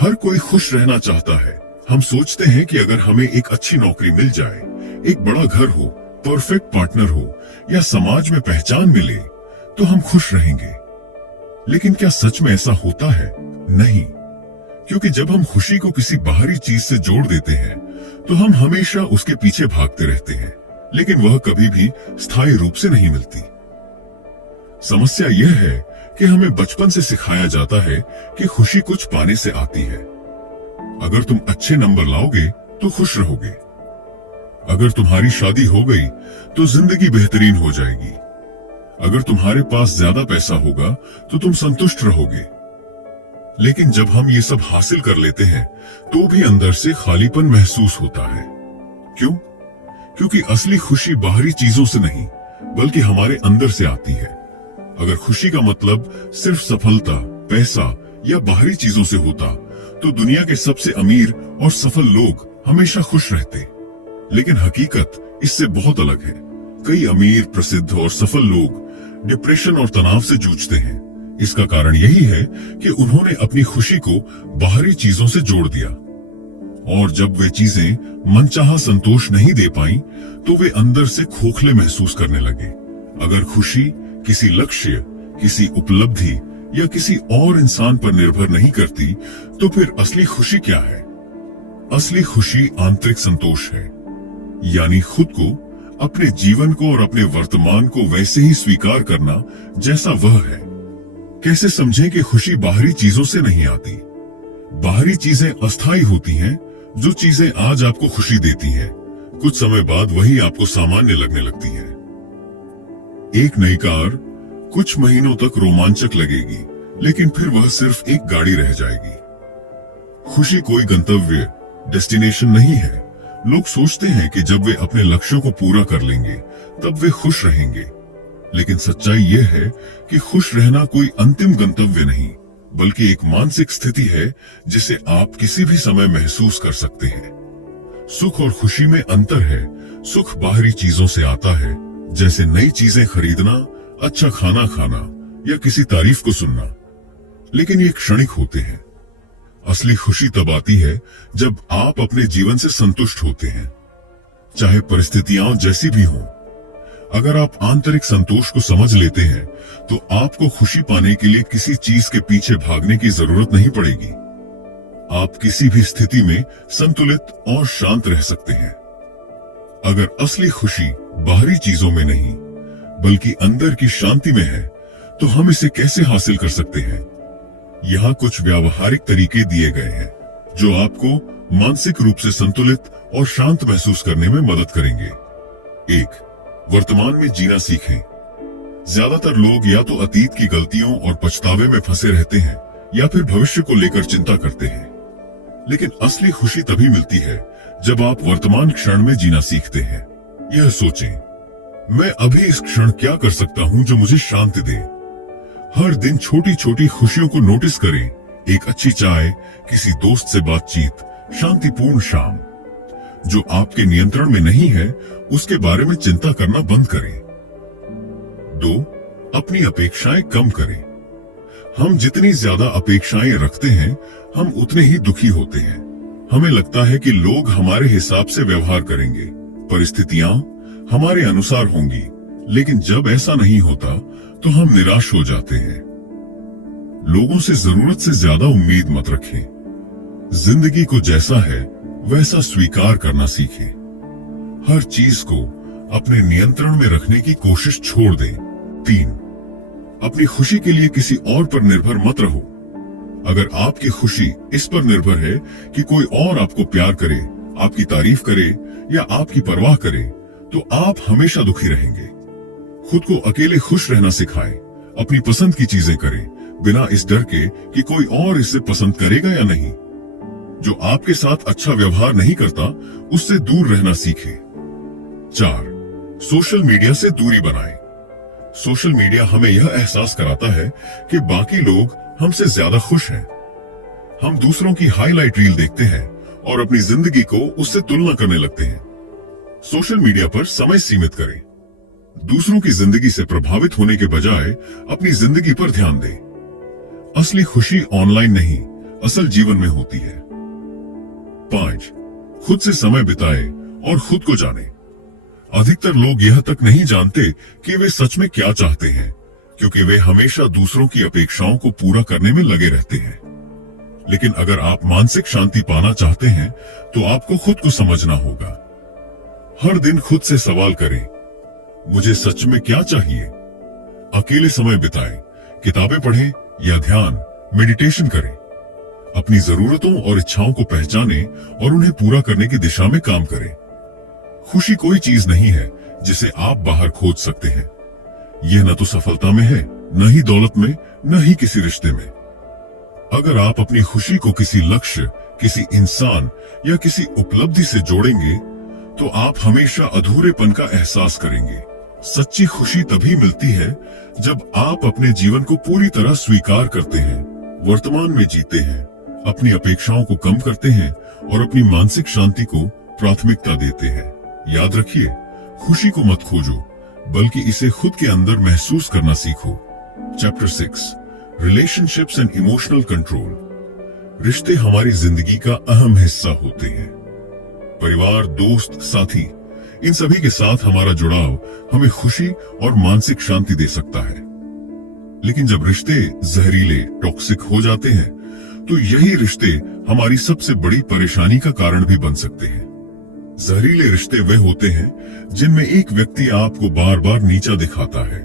हर कोई खुश रहना चाहता है। हम सोचते हैं कि अगर हमें एक अच्छी नौकरी मिल जाए, एक बड़ा घर हो, परफेक्ट पार्टनर हो या समाज में पहचान मिले तो हम खुश रहेंगे। लेकिन क्या सच में ऐसा होता है? नहीं, क्योंकि जब हम खुशी को किसी बाहरी चीज से जोड़ देते हैं तो हम हमेशा उसके पीछे भागते रहते हैं, लेकिन वह कभी भी स्थायी रूप से नहीं मिलती। समस्या यह है कि हमें बचपन से सिखाया जाता है कि खुशी कुछ पाने से आती है। अगर तुम अच्छे नंबर लाओगे तो खुश रहोगे। अगर तुम्हारी शादी हो गई तो जिंदगी बेहतरीन हो जाएगी। अगर तुम्हारे पास ज्यादा पैसा होगा तो तुम संतुष्ट रहोगे। लेकिन जब हम ये सब हासिल कर लेते हैं तो भी अंदर से खालीपन महसूस होता है। क्यों? क्योंकि असली खुशी बाहरी चीजों से नहीं, बल्कि हमारे अंदर से आती है। अगर खुशी का मतलब सिर्फ सफलता, पैसा या बाहरी चीजों से होता तो दुनिया के सबसे अमीर और सफल लोग हमेशा खुश रहते। लेकिन हकीकत इससे बहुत अलग है। कई अमीर, प्रसिद्ध और सफल लोग डिप्रेशन और तनाव से जूझते हैं। इसका कारण यही है कि उन्होंने अपनी खुशी को बाहरी चीजों से जोड़ दिया, और जब वे चीजें मनचाहा संतोष नहीं दे पाईं, तो वे अंदर से खोखले महसूस करने लगे। अगर खुशी किसी लक्ष्य, किसी उपलब्धि या किसी और इंसान पर निर्भर नहीं करती, तो फिर असली खुशी क्या है? असली खुशी आंतरिक संतोष है, यानी खुद को, अपने जीवन को और अपने वर्तमान को वैसे ही स्वीकार करना जैसा वह है। कैसे समझें कि खुशी बाहरी चीजों से नहीं आती? बाहरी चीजें अस्थायी होती हैं। जो चीजें आज आपको खुशी देती हैं, कुछ समय बाद वही आपको सामान्य लगने लगती हैं। एक नई कार कुछ महीनों तक रोमांचक लगेगी, लेकिन फिर वह सिर्फ एक गाड़ी रह जाएगी। खुशी कोई गंतव्य, डेस्टिनेशन नहीं है। लोग सोचते हैं कि जब वे अपने लक्ष्यों को पूरा कर लेंगे तब वे खुश रहेंगे, लेकिन सच्चाई यह है कि खुश रहना कोई अंतिम गंतव्य नहीं, बल्कि एक मानसिक स्थिति है जिसे आप किसी भी समय महसूस कर सकते हैं। सुख और खुशी में अंतर है। सुख बाहरी चीजों से आता है, जैसे नई चीजें खरीदना, अच्छा खाना खाना या किसी तारीफ को सुनना, लेकिन ये क्षणिक होते हैं। असली खुशी तब आती है जब आप अपने जीवन से संतुष्ट होते हैं, चाहे परिस्थितियां जैसी भी हों। अगर आप आंतरिक संतोष को समझ लेते हैं तो आपको खुशी पाने के लिए किसी चीज के पीछे भागने की जरूरत नहीं पड़ेगी। आप किसी भी स्थिति में संतुलित और शांत रह सकते हैं। अगर असली खुशी बाहरी चीजों में नहीं, बल्कि अंदर की शांति में है, तो हम इसे कैसे हासिल कर सकते हैं? यहाँ कुछ व्यावहारिक तरीके दिए गए हैं जो आपको मानसिक रूप से संतुलित और शांत महसूस करने में मदद करेंगे। 1. वर्तमान में जीना सीखें। ज्यादातर लोग या तो अतीत की गलतियों और पछतावे में फंसे रहते हैं या फिर भविष्य को लेकर चिंता करते हैं। लेकिन असली खुशी तभी मिलती है जब आप वर्तमान क्षण में जीना सीखते हैं। यह सोचें, मैं अभी इस क्षण क्या कर सकता हूं जो मुझे शांति दे। हर दिन छोटी छोटी खुशियों को नोटिस करें। एक अच्छी चाय, किसी दोस्त से बातचीत, शांतिपूर्ण शाम। जो आपके नियंत्रण में नहीं है उसके बारे में चिंता करना बंद करें। 2. अपनी अपेक्षाएं कम करें। हम जितनी ज्यादा अपेक्षाएं रखते हैं हम उतने ही दुखी होते हैं। हमें लगता है कि लोग हमारे हिसाब से व्यवहार करेंगे, परिस्थितियां हमारे अनुसार होंगी, लेकिन जब ऐसा नहीं होता तो हम निराश हो जाते हैं। लोगों से जरूरत से ज्यादा उम्मीद मत रखें। जिंदगी को जैसा है वैसा स्वीकार करना सीखें। हर चीज को अपने नियंत्रण में रखने की कोशिश छोड़ दें। 3. अपनी खुशी के लिए किसी और पर निर्भर मत रहो। अगर आपकी खुशी इस पर निर्भर है कि कोई और आपको प्यार करे, आपकी तारीफ करे या आपकी परवाह करे, तो आप हमेशा दुखी रहेंगे। खुद को अकेले खुश रहना सिखाएं। अपनी पसंद की चीजें करें, बिना इस डर के कि कोई और इसे पसंद करेगा या नहीं। जो आपके साथ अच्छा व्यवहार नहीं करता उससे दूर रहना सीखें। 4. सोशल मीडिया से दूरी बनाएं। सोशल मीडिया हमें यह एहसास कराता है कि बाकी लोग हमसे ज्यादा खुश हैं। हम दूसरों की हाईलाइट रील देखते हैं और अपनी जिंदगी को उससे तुलना करने लगते हैं। सोशल मीडिया पर समय सीमित करें। दूसरों की जिंदगी से प्रभावित होने के बजाय अपनी जिंदगी पर ध्यान दें। असली खुशी ऑनलाइन नहीं, असल जीवन में होती है। 5. खुद से समय बिताएं और खुद को जानें। अधिकतर लोग यह तक नहीं जानते कि वे सच में क्या चाहते हैं, क्योंकि वे हमेशा दूसरों की अपेक्षाओं को पूरा करने में लगे रहते हैं। लेकिन अगर आप मानसिक शांति पाना चाहते हैं तो आपको खुद को समझना होगा। हर दिन खुद से सवाल करें, मुझे सच में क्या चाहिए? अकेले समय बिताएं, किताबें पढ़ें या ध्यान, मेडिटेशन करें। अपनी जरूरतों और इच्छाओं को पहचानें और उन्हें पूरा करने की दिशा में काम करें। खुशी कोई चीज नहीं है जिसे आप बाहर खोज सकते हैं। यह न तो सफलता में है, न ही दौलत में, न ही किसी रिश्ते में। अगर आप अपनी खुशी को किसी लक्ष्य, किसी इंसान या किसी उपलब्धि से जोड़ेंगे तो आप हमेशा अधूरेपन का एहसास करेंगे। सच्ची खुशी तभी मिलती है जब आप अपने जीवन को पूरी तरह स्वीकार करते हैं, वर्तमान में जीते हैं, अपनी अपेक्षाओं को कम करते हैं और अपनी मानसिक शांति को प्राथमिकता देते हैं। याद रखिए, खुशी को मत खोजो, बल्कि इसे खुद के अंदर महसूस करना सीखो। Chapter 6, relationships and emotional control. रिश्ते हमारी जिंदगी का अहम हिस्सा होते हैं। परिवार, दोस्त, साथी, इन सभी के साथ हमारा जुड़ाव हमें खुशी और मानसिक शांति दे सकता है। लेकिन जब रिश्ते जहरीले, टॉक्सिक हो जाते हैं तो यही रिश्ते हमारी सबसे बड़ी परेशानी का कारण भी बन सकते हैं। जहरीले रिश्ते वे होते हैं जिनमें एक व्यक्ति आपको बार बार नीचा दिखाता है,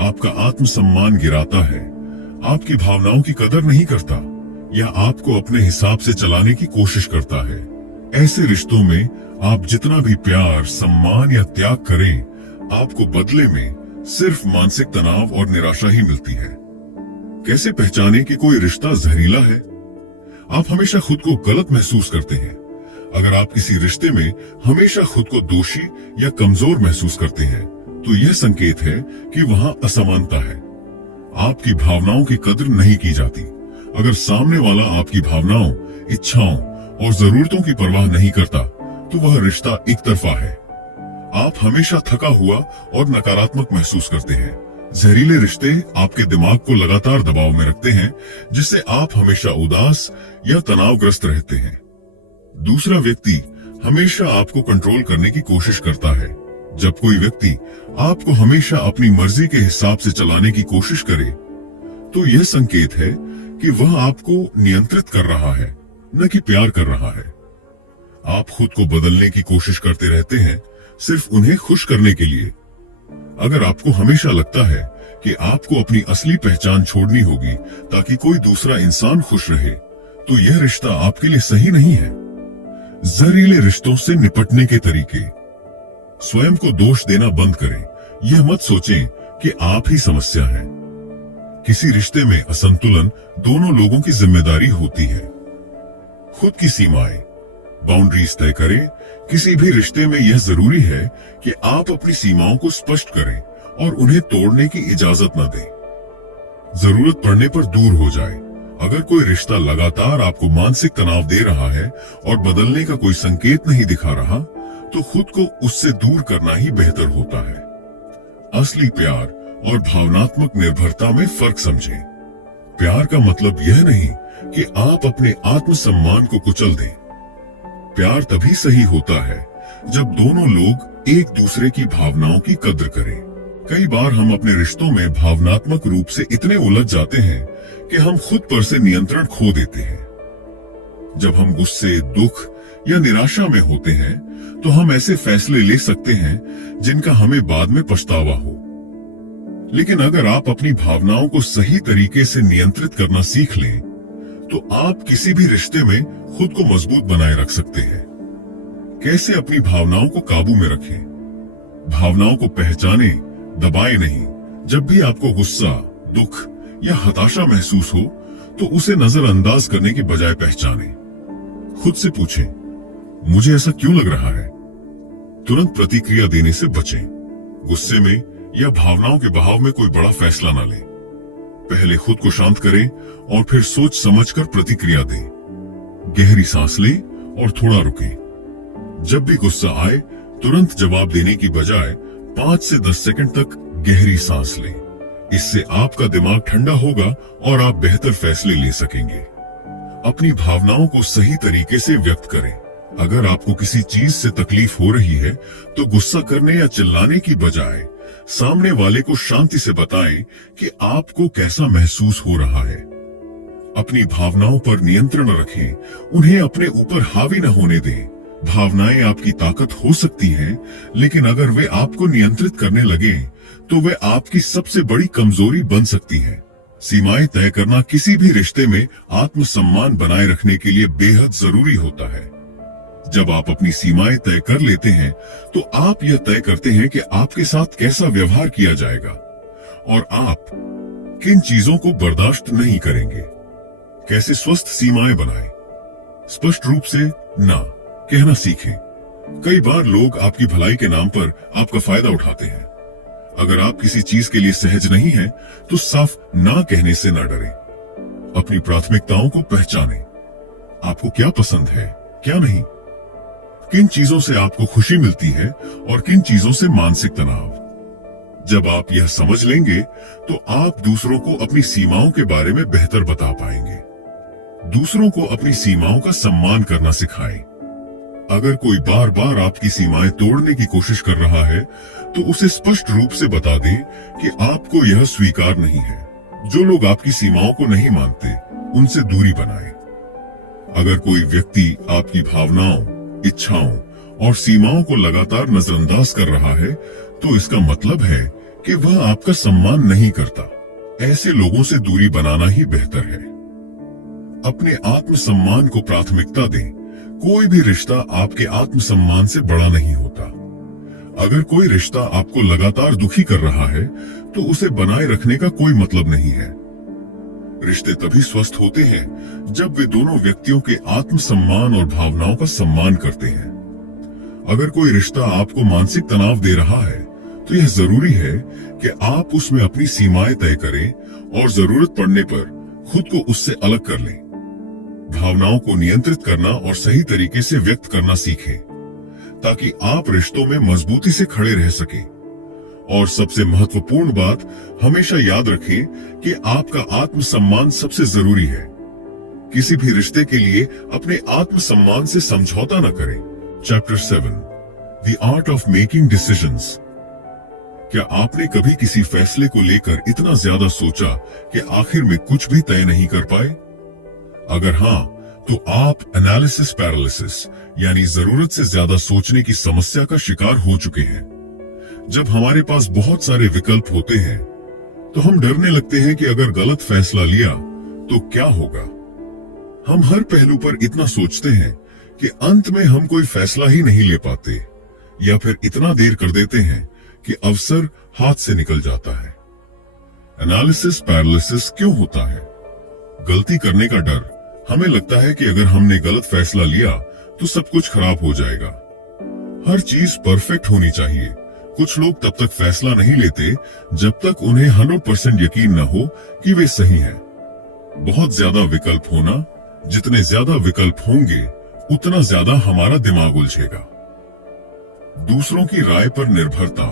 आपका आत्मसम्मान गिराता है, आपकी भावनाओं की कदर नहीं करता या आपको अपने हिसाब से चलाने की कोशिश करता है। ऐसे रिश्तों में आप जितना भी प्यार, सम्मान या त्याग करें, आपको बदले में सिर्फ मानसिक तनाव और निराशा ही मिलती है। कैसे पहचानें कि कोई रिश्ता जहरीला है? आप हमेशा खुद को गलत महसूस करते हैं। अगर आप किसी रिश्ते में हमेशा खुद को दोषी या कमजोर महसूस करते हैं तो यह संकेत है कि वहां असमानता है। आपकी भावनाओं की कदर नहीं की जाती। अगर सामने वाला आपकी भावनाओं, इच्छाओं और जरूरतों की परवाह नहीं करता तो वह रिश्ता एक तरफा है। आप हमेशा थका हुआ और नकारात्मक महसूस करते हैं। जहरीले रिश्ते आपके दिमाग को लगातार दबाव में रखते हैं, जिससे आप हमेशा उदास या तनावग्रस्त रहते हैं। दूसरा व्यक्ति हमेशा आपको कंट्रोल करने की कोशिश करता है। जब कोई व्यक्ति आपको हमेशा अपनी मर्जी के हिसाब से चलाने की कोशिश करे तो यह संकेत है कि वह आपको नियंत्रित कर रहा है, न कि प्यार कर रहा है। आप खुद को बदलने की कोशिश करते रहते हैं, सिर्फ उन्हें खुश करने के लिए। अगर आपको हमेशा लगता है कि आपको अपनी असली पहचान छोड़नी होगी ताकि कोई दूसरा इंसान खुश रहे, तो यह रिश्ता आपके लिए सही नहीं है। जहरीले रिश्तों से निपटने के तरीके। स्वयं को दोष देना बंद करें। यह मत सोचें कि आप ही समस्या हैं। किसी रिश्ते में असंतुलन दोनों लोगों की जिम्मेदारी होती है। खुद की सीमाएं। बाउंड्रीज तय करें। किसी भी रिश्ते में यह जरूरी है कि आप अपनी सीमाओं को स्पष्ट करें और उन्हें तोड़ने की इजाजत न दें। जरूरत पड़ने पर दूर हो जाए। अगर कोई रिश्ता लगातार आपको मानसिक तनाव दे रहा है और बदलने का कोई संकेत नहीं दिखा रहा, तो खुद को उससे दूर करना ही बेहतर होता है। असली प्यार और भावनात्मक निर्भरता में फर्क समझें। प्यार का मतलब यह नहीं कि आप अपने आत्मसम्मान को कुचल दें। प्यार तभी सही होता है जब दोनों लोग एक दूसरे की भावनाओं की कद्र करें। कई बार हम अपने रिश्तों में भावनात्मक रूप से इतने उलझ जाते हैं कि हम खुद पर से नियंत्रण खो देते हैं। जब हम गुस्से, दुख या निराशा में होते हैं तो हम ऐसे फैसले ले सकते हैं जिनका हमें बाद में पछतावा हो। लेकिन अगर आप अपनी भावनाओं को सही तरीके से नियंत्रित करना सीख लें, तो आप किसी भी रिश्ते में खुद को मजबूत बनाए रख सकते हैं। कैसे अपनी भावनाओं को काबू में रखें? भावनाओं को पहचानें, दबाएं नहीं। जब भी आपको गुस्सा, दुख या हताशा महसूस हो, तो उसे नजरअंदाज करने के बजाय पहचानें। खुद से पूछें, मुझे ऐसा क्यों लग रहा है? तुरंत प्रतिक्रिया देने से बचें। गुस्से में या भावनाओं के बहाव में कोई बड़ा फैसला न लें। पहले खुद को शांत करें और फिर सोच समझकर प्रतिक्रिया दें। गहरी सांस लें और थोड़ा रुकें। जब भी गुस्सा आए, तुरंत जवाब देने की बजाय 5 से 10 सेकंड तक गहरी सांस लें। इससे आपका दिमाग ठंडा होगा और आप बेहतर फैसले ले सकेंगे। अपनी भावनाओं को सही तरीके से व्यक्त करें। अगर आपको किसी चीज से तकलीफ हो रही है, तो गुस्सा करने या चिल्लाने की बजाय सामने वाले को शांति से बताएं कि आपको कैसा महसूस हो रहा है। अपनी भावनाओं पर नियंत्रण रखें, उन्हें अपने ऊपर हावी न होने दें। भावनाएं आपकी ताकत हो सकती हैं, लेकिन अगर वे आपको नियंत्रित करने लगे, तो वे आपकी सबसे बड़ी कमजोरी बन सकती हैं। सीमाएं तय करना किसी भी रिश्ते में आत्मसम्मान बनाए रखने के लिए बेहद जरूरी होता है। जब आप अपनी सीमाएं तय कर लेते हैं, तो आप यह तय करते हैं कि आपके साथ कैसा व्यवहार किया जाएगा और आप किन चीजों को बर्दाश्त नहीं करेंगे। कैसे स्वस्थ सीमाएं बनाएं? स्पष्ट रूप से ना कहना सीखें। कई बार लोग आपकी भलाई के नाम पर आपका फायदा उठाते हैं। अगर आप किसी चीज के लिए सहज नहीं हैं, तो साफ ना कहने से ना डरें। अपनी प्राथमिकताओं को पहचानें। आपको क्या पसंद है, क्या नहीं? किन चीजों से आपको खुशी मिलती है और किन चीजों से मानसिक तनाव? जब आप यह समझ लेंगे, तो आप दूसरों को अपनी सीमाओं के बारे में बेहतर बता पाएंगे। दूसरों को अपनी सीमाओं का सम्मान करना सिखाएं। अगर कोई बार बार आपकी सीमाएं तोड़ने की कोशिश कर रहा है, तो उसे स्पष्ट रूप से बता दें कि आपको यह स्वीकार नहीं है। जो लोग आपकी सीमाओं को नहीं मानते, उनसे दूरी बनाएं। अगर कोई व्यक्ति आपकी भावनाओं, इच्छाओं और सीमाओं को लगातार नजरअंदाज कर रहा है, तो इसका मतलब है कि वह आपका सम्मान नहीं करता। ऐसे लोगों से दूरी बनाना ही बेहतर है। अपने आत्मसम्मान को प्राथमिकता दें। कोई भी रिश्ता आपके आत्मसम्मान से बड़ा नहीं होता। अगर कोई रिश्ता आपको लगातार दुखी कर रहा है, तो उसे बनाए रखने का कोई मतलब नहीं है। रिश्ते तभी स्वस्थ होते हैं जब वे दोनों व्यक्तियों के आत्मसम्मान और भावनाओं का सम्मान करते हैं। अगर कोई रिश्ता आपको मानसिक तनाव दे रहा है, तो यह जरूरी है कि आप उसमें अपनी सीमाएं तय करें और जरूरत पड़ने पर खुद को उससे अलग कर लें। भावनाओं को नियंत्रित करना और सही तरीके से व्यक्त करना सीखें, ताकि आप रिश्तों में मजबूती से खड़े रह सकें। और सबसे महत्वपूर्ण बात, हमेशा याद रखें कि आपका आत्मसम्मान सबसे जरूरी है। किसी भी रिश्ते के लिए अपने आत्मसम्मान से समझौता न करें। Chapter 7, the art of making decisions. क्या आपने कभी किसी फैसले को लेकर इतना ज्यादा सोचा कि आखिर में कुछ भी तय नहीं कर पाए? अगर हाँ, तो आप एनालिसिस पैरालिसिस यानी जरूरत से ज्यादा सोचने की समस्या का शिकार हो चुके हैं। जब हमारे पास बहुत सारे विकल्प होते हैं, तो हम डरने लगते हैं कि अगर गलत फैसला लिया तो क्या होगा। हम हर पहलू पर इतना सोचते हैं कि अंत में हम कोई फैसला ही नहीं ले पाते, या फिर इतना देर कर देते हैं कि अवसर हाथ से निकल जाता है। एनालिसिस पैरालिसिस क्यों होता है? गलती करने का डर। हमें लगता है कि अगर हमने गलत फैसला लिया तो सब कुछ खराब हो जाएगा। हर चीज परफेक्ट होनी चाहिए। कुछ लोग तब तक फैसला नहीं लेते जब तक उन्हें 100% यकीन न हो कि वे सही हैं। बहुत ज्यादा विकल्प होना, जितने ज्यादा विकल्प होंगे उतना ज्यादा हमारा दिमाग उलझेगा। दूसरों की राय पर निर्भरता।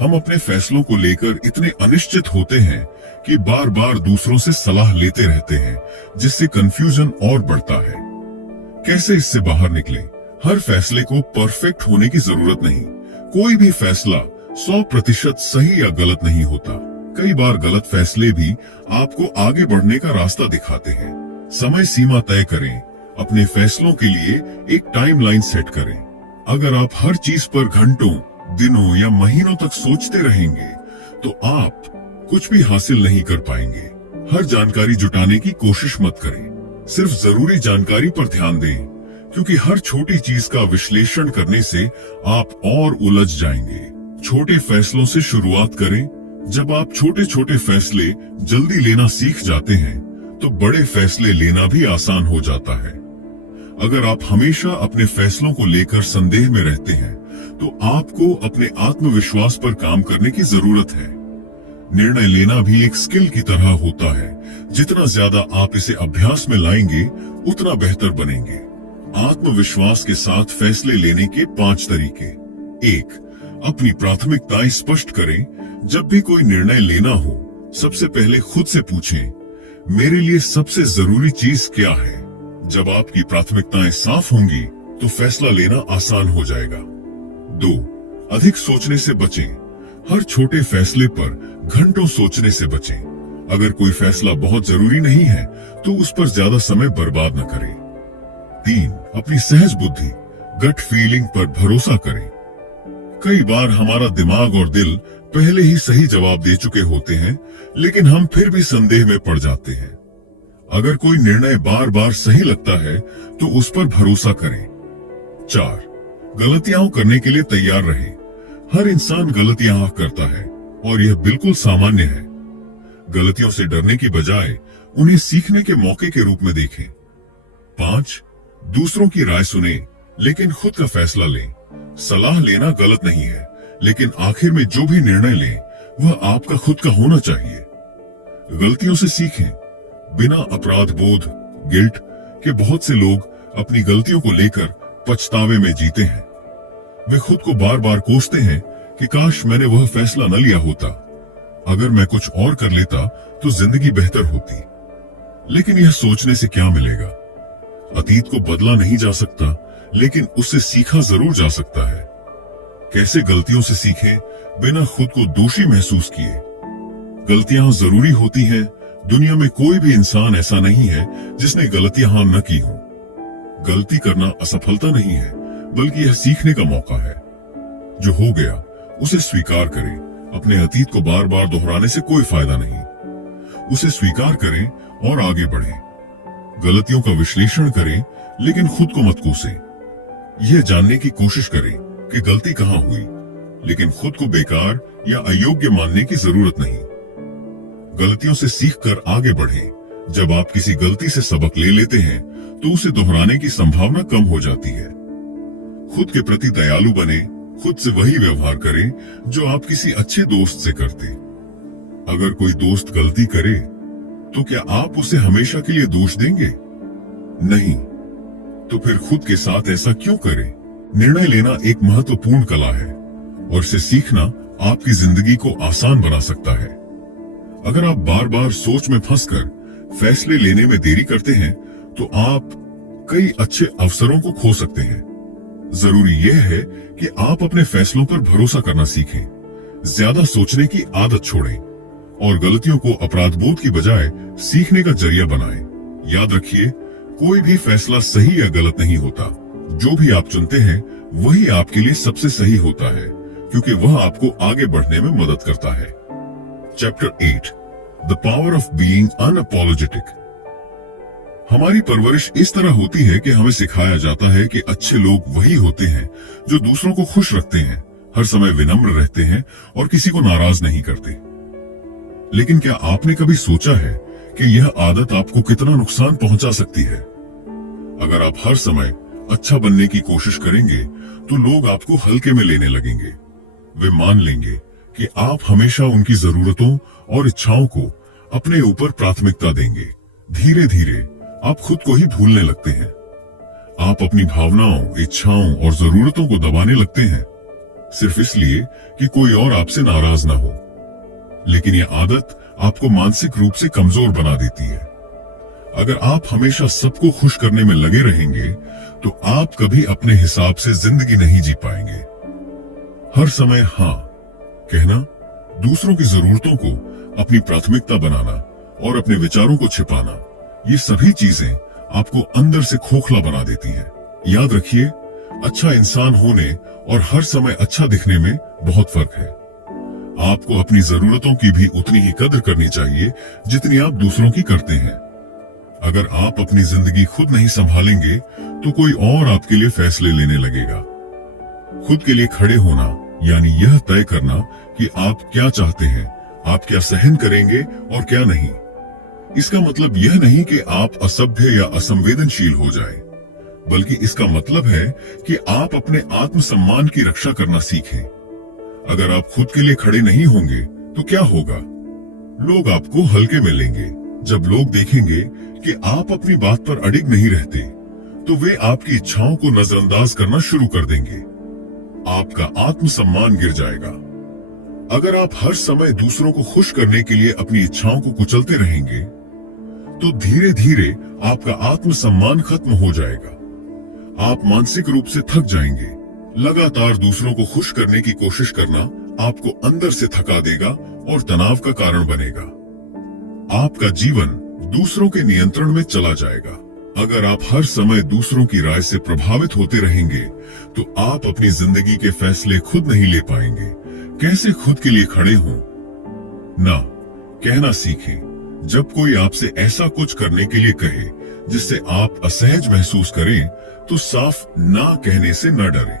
हम अपने फैसलों को लेकर इतने अनिश्चित होते हैं कि बार बार दूसरों से सलाह लेते रहते हैं, जिससे कंफ्यूजन और बढ़ता है। कैसे इससे बाहर निकलें? हर फैसले को परफेक्ट होने की जरूरत नहीं। कोई भी फैसला 100% सही या गलत नहीं होता। कई बार गलत फैसले भी आपको आगे बढ़ने का रास्ता दिखाते हैं। समय सीमा तय करें। अपने फैसलों के लिए एक टाइमलाइन सेट करें। अगर आप हर चीज पर घंटों, दिनों या महीनों तक सोचते रहेंगे तो आप कुछ भी हासिल नहीं कर पाएंगे। हर जानकारी जुटाने की कोशिश मत करें। सिर्फ जरूरी जानकारी पर ध्यान दें, क्योंकि हर छोटी चीज का विश्लेषण करने से आप और उलझ जाएंगे। छोटे फैसलों से शुरुआत करें। जब आप छोटे छोटे फैसले जल्दी लेना सीख जाते हैं तो बड़े फैसले लेना भी आसान हो जाता है। अगर आप हमेशा अपने फैसलों को लेकर संदेह में रहते हैं तो आपको अपने आत्मविश्वास पर काम करने की जरूरत है। निर्णय लेना भी एक स्किल की तरह होता है। जितना ज्यादा आप इसे अभ्यास में लाएंगे उतना बेहतर बनेंगे। आत्मविश्वास के साथ फैसले लेने के 5 तरीके। 1. अपनी प्राथमिकताएं स्पष्ट करें। जब भी कोई निर्णय लेना हो, सबसे पहले खुद से पूछें, मेरे लिए सबसे जरूरी चीज क्या है? जब आपकी प्राथमिकताएं साफ होंगी तो फैसला लेना आसान हो जाएगा। 2. अधिक सोचने से बचें। हर छोटे फैसले पर घंटों सोचने से बचें। अगर कोई फैसला बहुत जरूरी नहीं है तो उस पर ज्यादा समय बर्बाद न करें। 3. अपनी सहज बुद्धि, गट फीलिंग पर भरोसा करें। कई बार हमारा दिमाग और दिल पहले ही सही जवाब दे चुके होते हैं, लेकिन हम फिर भी संदेह में पड़ जाते हैं। अगर कोई निर्णय बार बार सही लगता है तो उस पर भरोसा करें। 4. गलतियां करने के लिए तैयार रहें। हर इंसान गलतियां करता है और यह बिल्कुल सामान्य है। गलतियों से डरने की बजाय उन्हें सीखने के मौके के रूप में देखें। 5. दूसरों की राय सुने, लेकिन खुद का फैसला लें। सलाह लेना गलत नहीं है, लेकिन आखिर में जो भी निर्णय लें वह आपका खुद का होना चाहिए। गलतियों से सीखें। बिना अपराध बोध, गिल्ट के बहुत से लोग अपनी गलतियों को लेकर पछतावे में जीते हैं। वे खुद को बार बार कोसते हैं कि काश मैंने वह फैसला न लिया होता। अगर मैं कुछ और कर लेता तो जिंदगी बेहतर होती। लेकिन यह सोचने से क्या मिलेगा? अतीत को बदला नहीं जा सकता, लेकिन उससे सीखा जरूर जा सकता है। कैसे गलतियों से सीखें बिना खुद को दोषी महसूस किए? गलतियां जरूरी होती हैं। दुनिया में कोई भी इंसान ऐसा नहीं है जिसने गलतियां न की हो। गलती करना असफलता नहीं है, बल्कि यह सीखने का मौका है। जो हो गया उसे स्वीकार करें। अपने अतीत को बार बार दोहराने से कोई फायदा नहीं। उसे स्वीकार करें और आगे बढ़ें। गलतियों का विश्लेषण करें, लेकिन खुद को मत कोसें। यह जानने की कोशिश करें कि गलती कहां हुई, लेकिन खुद को बेकार या अयोग्य मानने की जरूरत नहीं। गलतियों से सीखकर आगे बढ़ें। जब आप किसी गलती से सबक ले लेते हैं तो उसे दोहराने की संभावना कम हो जाती है। खुद के प्रति दयालु बने। खुद से वही व्यवहार करें जो आप किसी अच्छे दोस्त से करते। अगर कोई दोस्त गलती करे तो क्या आप उसे हमेशा के लिए दोष देंगे? नहीं। तो फिर खुद के साथ ऐसा क्यों करें? निर्णय लेना एक महत्वपूर्ण कला है और इसे सीखना आपकी जिंदगी को आसान बना सकता है। अगर आप बार बार सोच में फंसकर फैसले लेने में देरी करते हैं तो आप कई अच्छे अवसरों को खो सकते हैं। जरूरी यह है कि आप अपने फैसलों पर भरोसा करना सीखें, ज्यादा सोचने की आदत छोड़ें और गलतियों को अपराधबोध की बजाय सीखने का जरिया बनाएं। याद रखिए, कोई भी फैसला सही या गलत नहीं होता। जो भी आप चुनते हैं वही आपके लिए सबसे सही होता है, क्योंकि वह आपको आगे बढ़ने में मदद करता है। Chapter 8, the power of being unapologetic. हमारी परवरिश इस तरह होती है कि हमें सिखाया जाता है कि अच्छे लोग वही होते हैं जो दूसरों को खुश रखते हैं, हर समय विनम्र रहते हैं और किसी को नाराज नहीं करते। लेकिन क्या आपने कभी सोचा है कि यह आदत आपको कितना नुकसान पहुंचा सकती है? अगर आप हर समय अच्छा बनने की कोशिश करेंगे तो लोग आपको हल्के में लेने लगेंगे। वे मान लेंगे कि आप हमेशा उनकी जरूरतों और इच्छाओं को अपने ऊपर प्राथमिकता देंगे। धीरे धीरे आप खुद को ही भूलने लगते हैं। आप अपनी भावनाओं, इच्छाओं और जरूरतों को दबाने लगते हैं, सिर्फ इसलिए कि कोई और आपसे नाराज ना हो। लेकिन यह आदत आपको मानसिक रूप से कमजोर बना देती है। अगर आप हमेशा सबको खुश करने में लगे रहेंगे तो आप कभी अपने हिसाब से जिंदगी नहीं जी पाएंगे। हर समय हाँ कहना, दूसरों की जरूरतों को अपनी प्राथमिकता बनाना और अपने विचारों को छिपाना, ये सभी चीजें आपको अंदर से खोखला बना देती हैं। याद रखिए, अच्छा इंसान होने और हर समय अच्छा दिखने में बहुत फर्क है। आपको अपनी जरूरतों की भी उतनी ही कदर करनी चाहिए जितनी आप दूसरों की करते हैं। अगर आप अपनी जिंदगी खुद नहीं संभालेंगे तो कोई और आपके लिए फैसले लेने लगेगा। खुद के लिए खड़े होना यानी यह तय करना कि आप क्या चाहते हैं, आप क्या सहन करेंगे और क्या नहीं। इसका मतलब यह नहीं कि आप असभ्य या असंवेदनशील हो जाएं, बल्कि इसका मतलब है कि आप अपने आत्मसम्मान की रक्षा करना सीखें। अगर आप खुद के लिए खड़े नहीं होंगे तो क्या होगा? लोग आपको हल्के में लेंगे। जब लोग देखेंगे कि आप अपनी बात पर अडिग नहीं रहते, तो वे आपकी इच्छाओं को नजरअंदाज करना शुरू कर देंगे। आपका आत्मसम्मान गिर जाएगा। अगर आप हर समय दूसरों को खुश करने के लिए अपनी इच्छाओं को कुचलते रहेंगे, तो धीरे धीरे आपका आत्मसम्मान खत्म हो जाएगा। आप मानसिक रूप से थक जाएंगे। लगातार दूसरों को खुश करने की कोशिश करना आपको अंदर से थका देगा और तनाव का कारण बनेगा। आपका जीवन दूसरों के नियंत्रण में चला जाएगा। अगर आप हर समय दूसरों की राय से प्रभावित होते रहेंगे, तो आप अपनी जिंदगी के फैसले खुद नहीं ले पाएंगे। कैसे खुद के लिए खड़े हों? ना कहना सीखें। जब कोई आपसे ऐसा कुछ करने के लिए कहे जिससे आप असहज महसूस करें, तो साफ ना कहने से न डरें।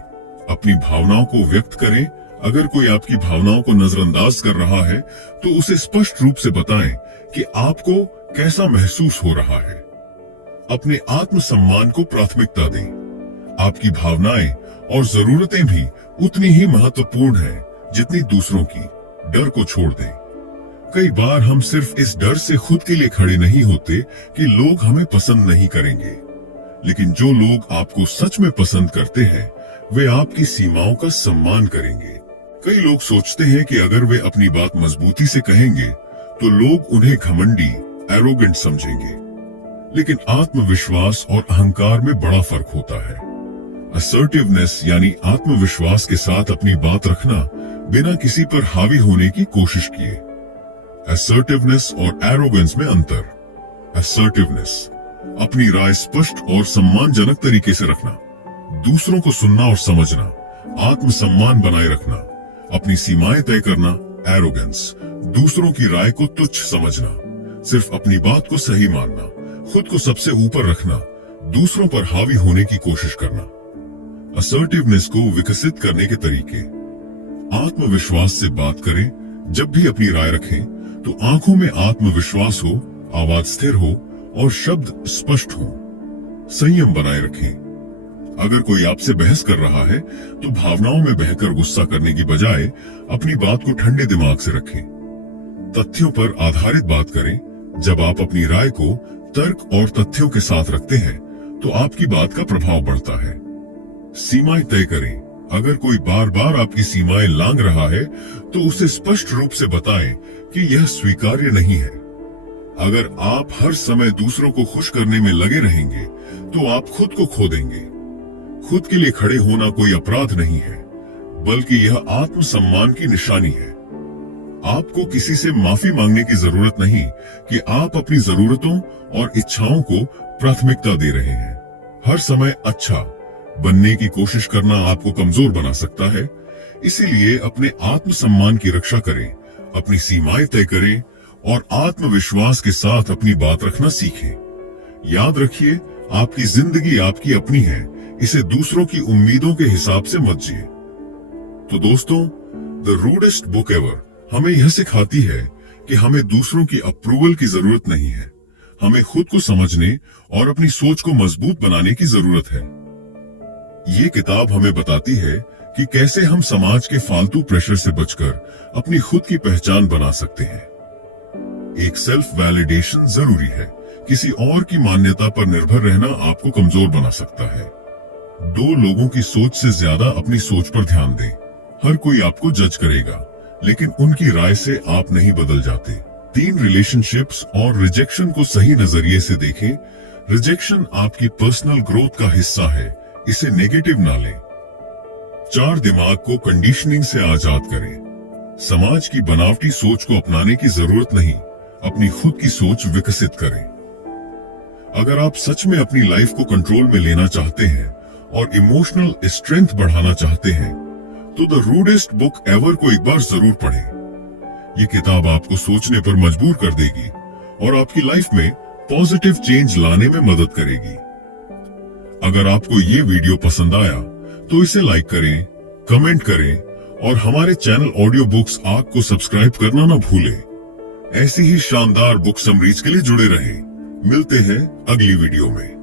अपनी भावनाओं को व्यक्त करें। अगर कोई आपकी भावनाओं को नजरअंदाज कर रहा है, तो उसे स्पष्ट रूप से बताएं कि आपको कैसा महसूस हो रहा है। अपने आत्मसम्मान को प्राथमिकता दें। आपकी भावनाएं और जरूरतें भी उतनी ही महत्वपूर्ण हैं जितनी दूसरों की। डर को छोड़ दें। कई बार हम सिर्फ इस डर से खुद के लिए खड़े नहीं होते कि लोग हमें पसंद नहीं करेंगे, लेकिन जो लोग आपको सच में पसंद करते हैं, वे आपकी सीमाओं का सम्मान करेंगे। कई लोग सोचते हैं कि अगर वे अपनी बात मजबूती से कहेंगे तो लोग उन्हें घमंडी, एरोगेंट समझेंगे। लेकिन आत्मविश्वास और अहंकार में बड़ा फर्क होता है। असर्टिवनेस यानी आत्मविश्वास के साथ अपनी बात रखना बिना किसी पर हावी होने की कोशिश किए। असर्टिवनेस और एरोगेंस में अंतर। असर्टिवनेस अपनी राय स्पष्ट और सम्मानजनक तरीके से रखना, दूसरों को सुनना और समझना, आत्मसम्मान बनाए रखना, अपनी सीमाएं तय करना। एरोगेंस दूसरों की राय को तुच्छ समझना, सिर्फ अपनी बात को सही मानना, खुद को सबसे ऊपर रखना, दूसरों पर हावी होने की कोशिश करना। असर्टिवनेस को विकसित करने के तरीके। आत्मविश्वास से बात करें। जब भी अपनी राय रखें तो आंखों में आत्मविश्वास हो, आवाज स्थिर हो और शब्द स्पष्ट हो। संयम बनाए रखें। अगर कोई आपसे बहस कर रहा है तो भावनाओं में बहकर गुस्सा करने की बजाय अपनी बात को ठंडे दिमाग से रखें। तथ्यों पर आधारित बात करें। जब आप अपनी राय को तर्क और तथ्यों के साथ रखते हैं तो आपकी बात का प्रभाव बढ़ता है। सीमाएं तय करें। अगर कोई बार बार आपकी सीमाएं लांघ रहा है तो उसे स्पष्ट रूप से बताएं कि यह स्वीकार्य नहीं है। अगर आप हर समय दूसरों को खुश करने में लगे रहेंगे तो आप खुद को खो देंगे। खुद के लिए खड़े होना कोई अपराध नहीं है, बल्कि यह आत्मसम्मान की निशानी है। आपको किसी से माफी मांगने की जरूरत नहीं कि आप अपनी जरूरतों और इच्छाओं को प्राथमिकता दे रहे हैं। हर समय अच्छा बनने की कोशिश करना आपको कमजोर बना सकता है। इसीलिए अपने आत्मसम्मान की रक्षा करें, अपनी सीमाएं तय करें और आत्मविश्वास के साथ अपनी बात रखना सीखें। याद रखिए, आपकी जिंदगी आपकी अपनी है, इसे दूसरों की उम्मीदों के हिसाब से मत जिए। तो दोस्तों, द रूडेस्ट बुक एवर हमें यह सिखाती है कि हमें दूसरों की अप्रूवल की जरूरत नहीं है। हमें खुद को समझने और अपनी सोच को मजबूत बनाने की जरूरत है। ये किताब हमें बताती है कि कैसे हम समाज के फालतू प्रेशर से बचकर अपनी खुद की पहचान बना सकते हैं। एक सेल्फ वैलिडेशन जरूरी है। किसी और की मान्यता पर निर्भर रहना आपको कमजोर बना सकता है। दो लोगों की सोच से ज्यादा अपनी सोच पर ध्यान दें। हर कोई आपको जज करेगा, लेकिन उनकी राय से आप नहीं बदल जाते। 3 रिलेशनशिप्स और रिजेक्शन को सही नजरिए से देखें। रिजेक्शन आपकी पर्सनल ग्रोथ का हिस्सा है, इसे नेगेटिव ना लें। 4 दिमाग को कंडीशनिंग से आजाद करें। समाज की बनावटी सोच को अपनाने की जरूरत नहीं, अपनी खुद की सोच विकसित करें। अगर आप सच में अपनी लाइफ को कंट्रोल में लेना चाहते हैं और इमोशनल स्ट्रेंथ बढ़ाना चाहते हैं, तो द रूडेस्ट बुक एवर को एक बार जरूर पढ़ें। ये किताब आपको सोचने पर मजबूर कर देगी और आपकी लाइफ में पॉजिटिव चेंज लाने में मदद करेगी। अगर आपको ये वीडियो पसंद आया तो इसे लाइक करें, कमेंट करें और हमारे चैनल ऑडियो बुक्स आग को सब्सक्राइब करना ना भूलें। ऐसी ही शानदार बुक समरीज के लिए जुड़े रहें। मिलते हैं अगली वीडियो में।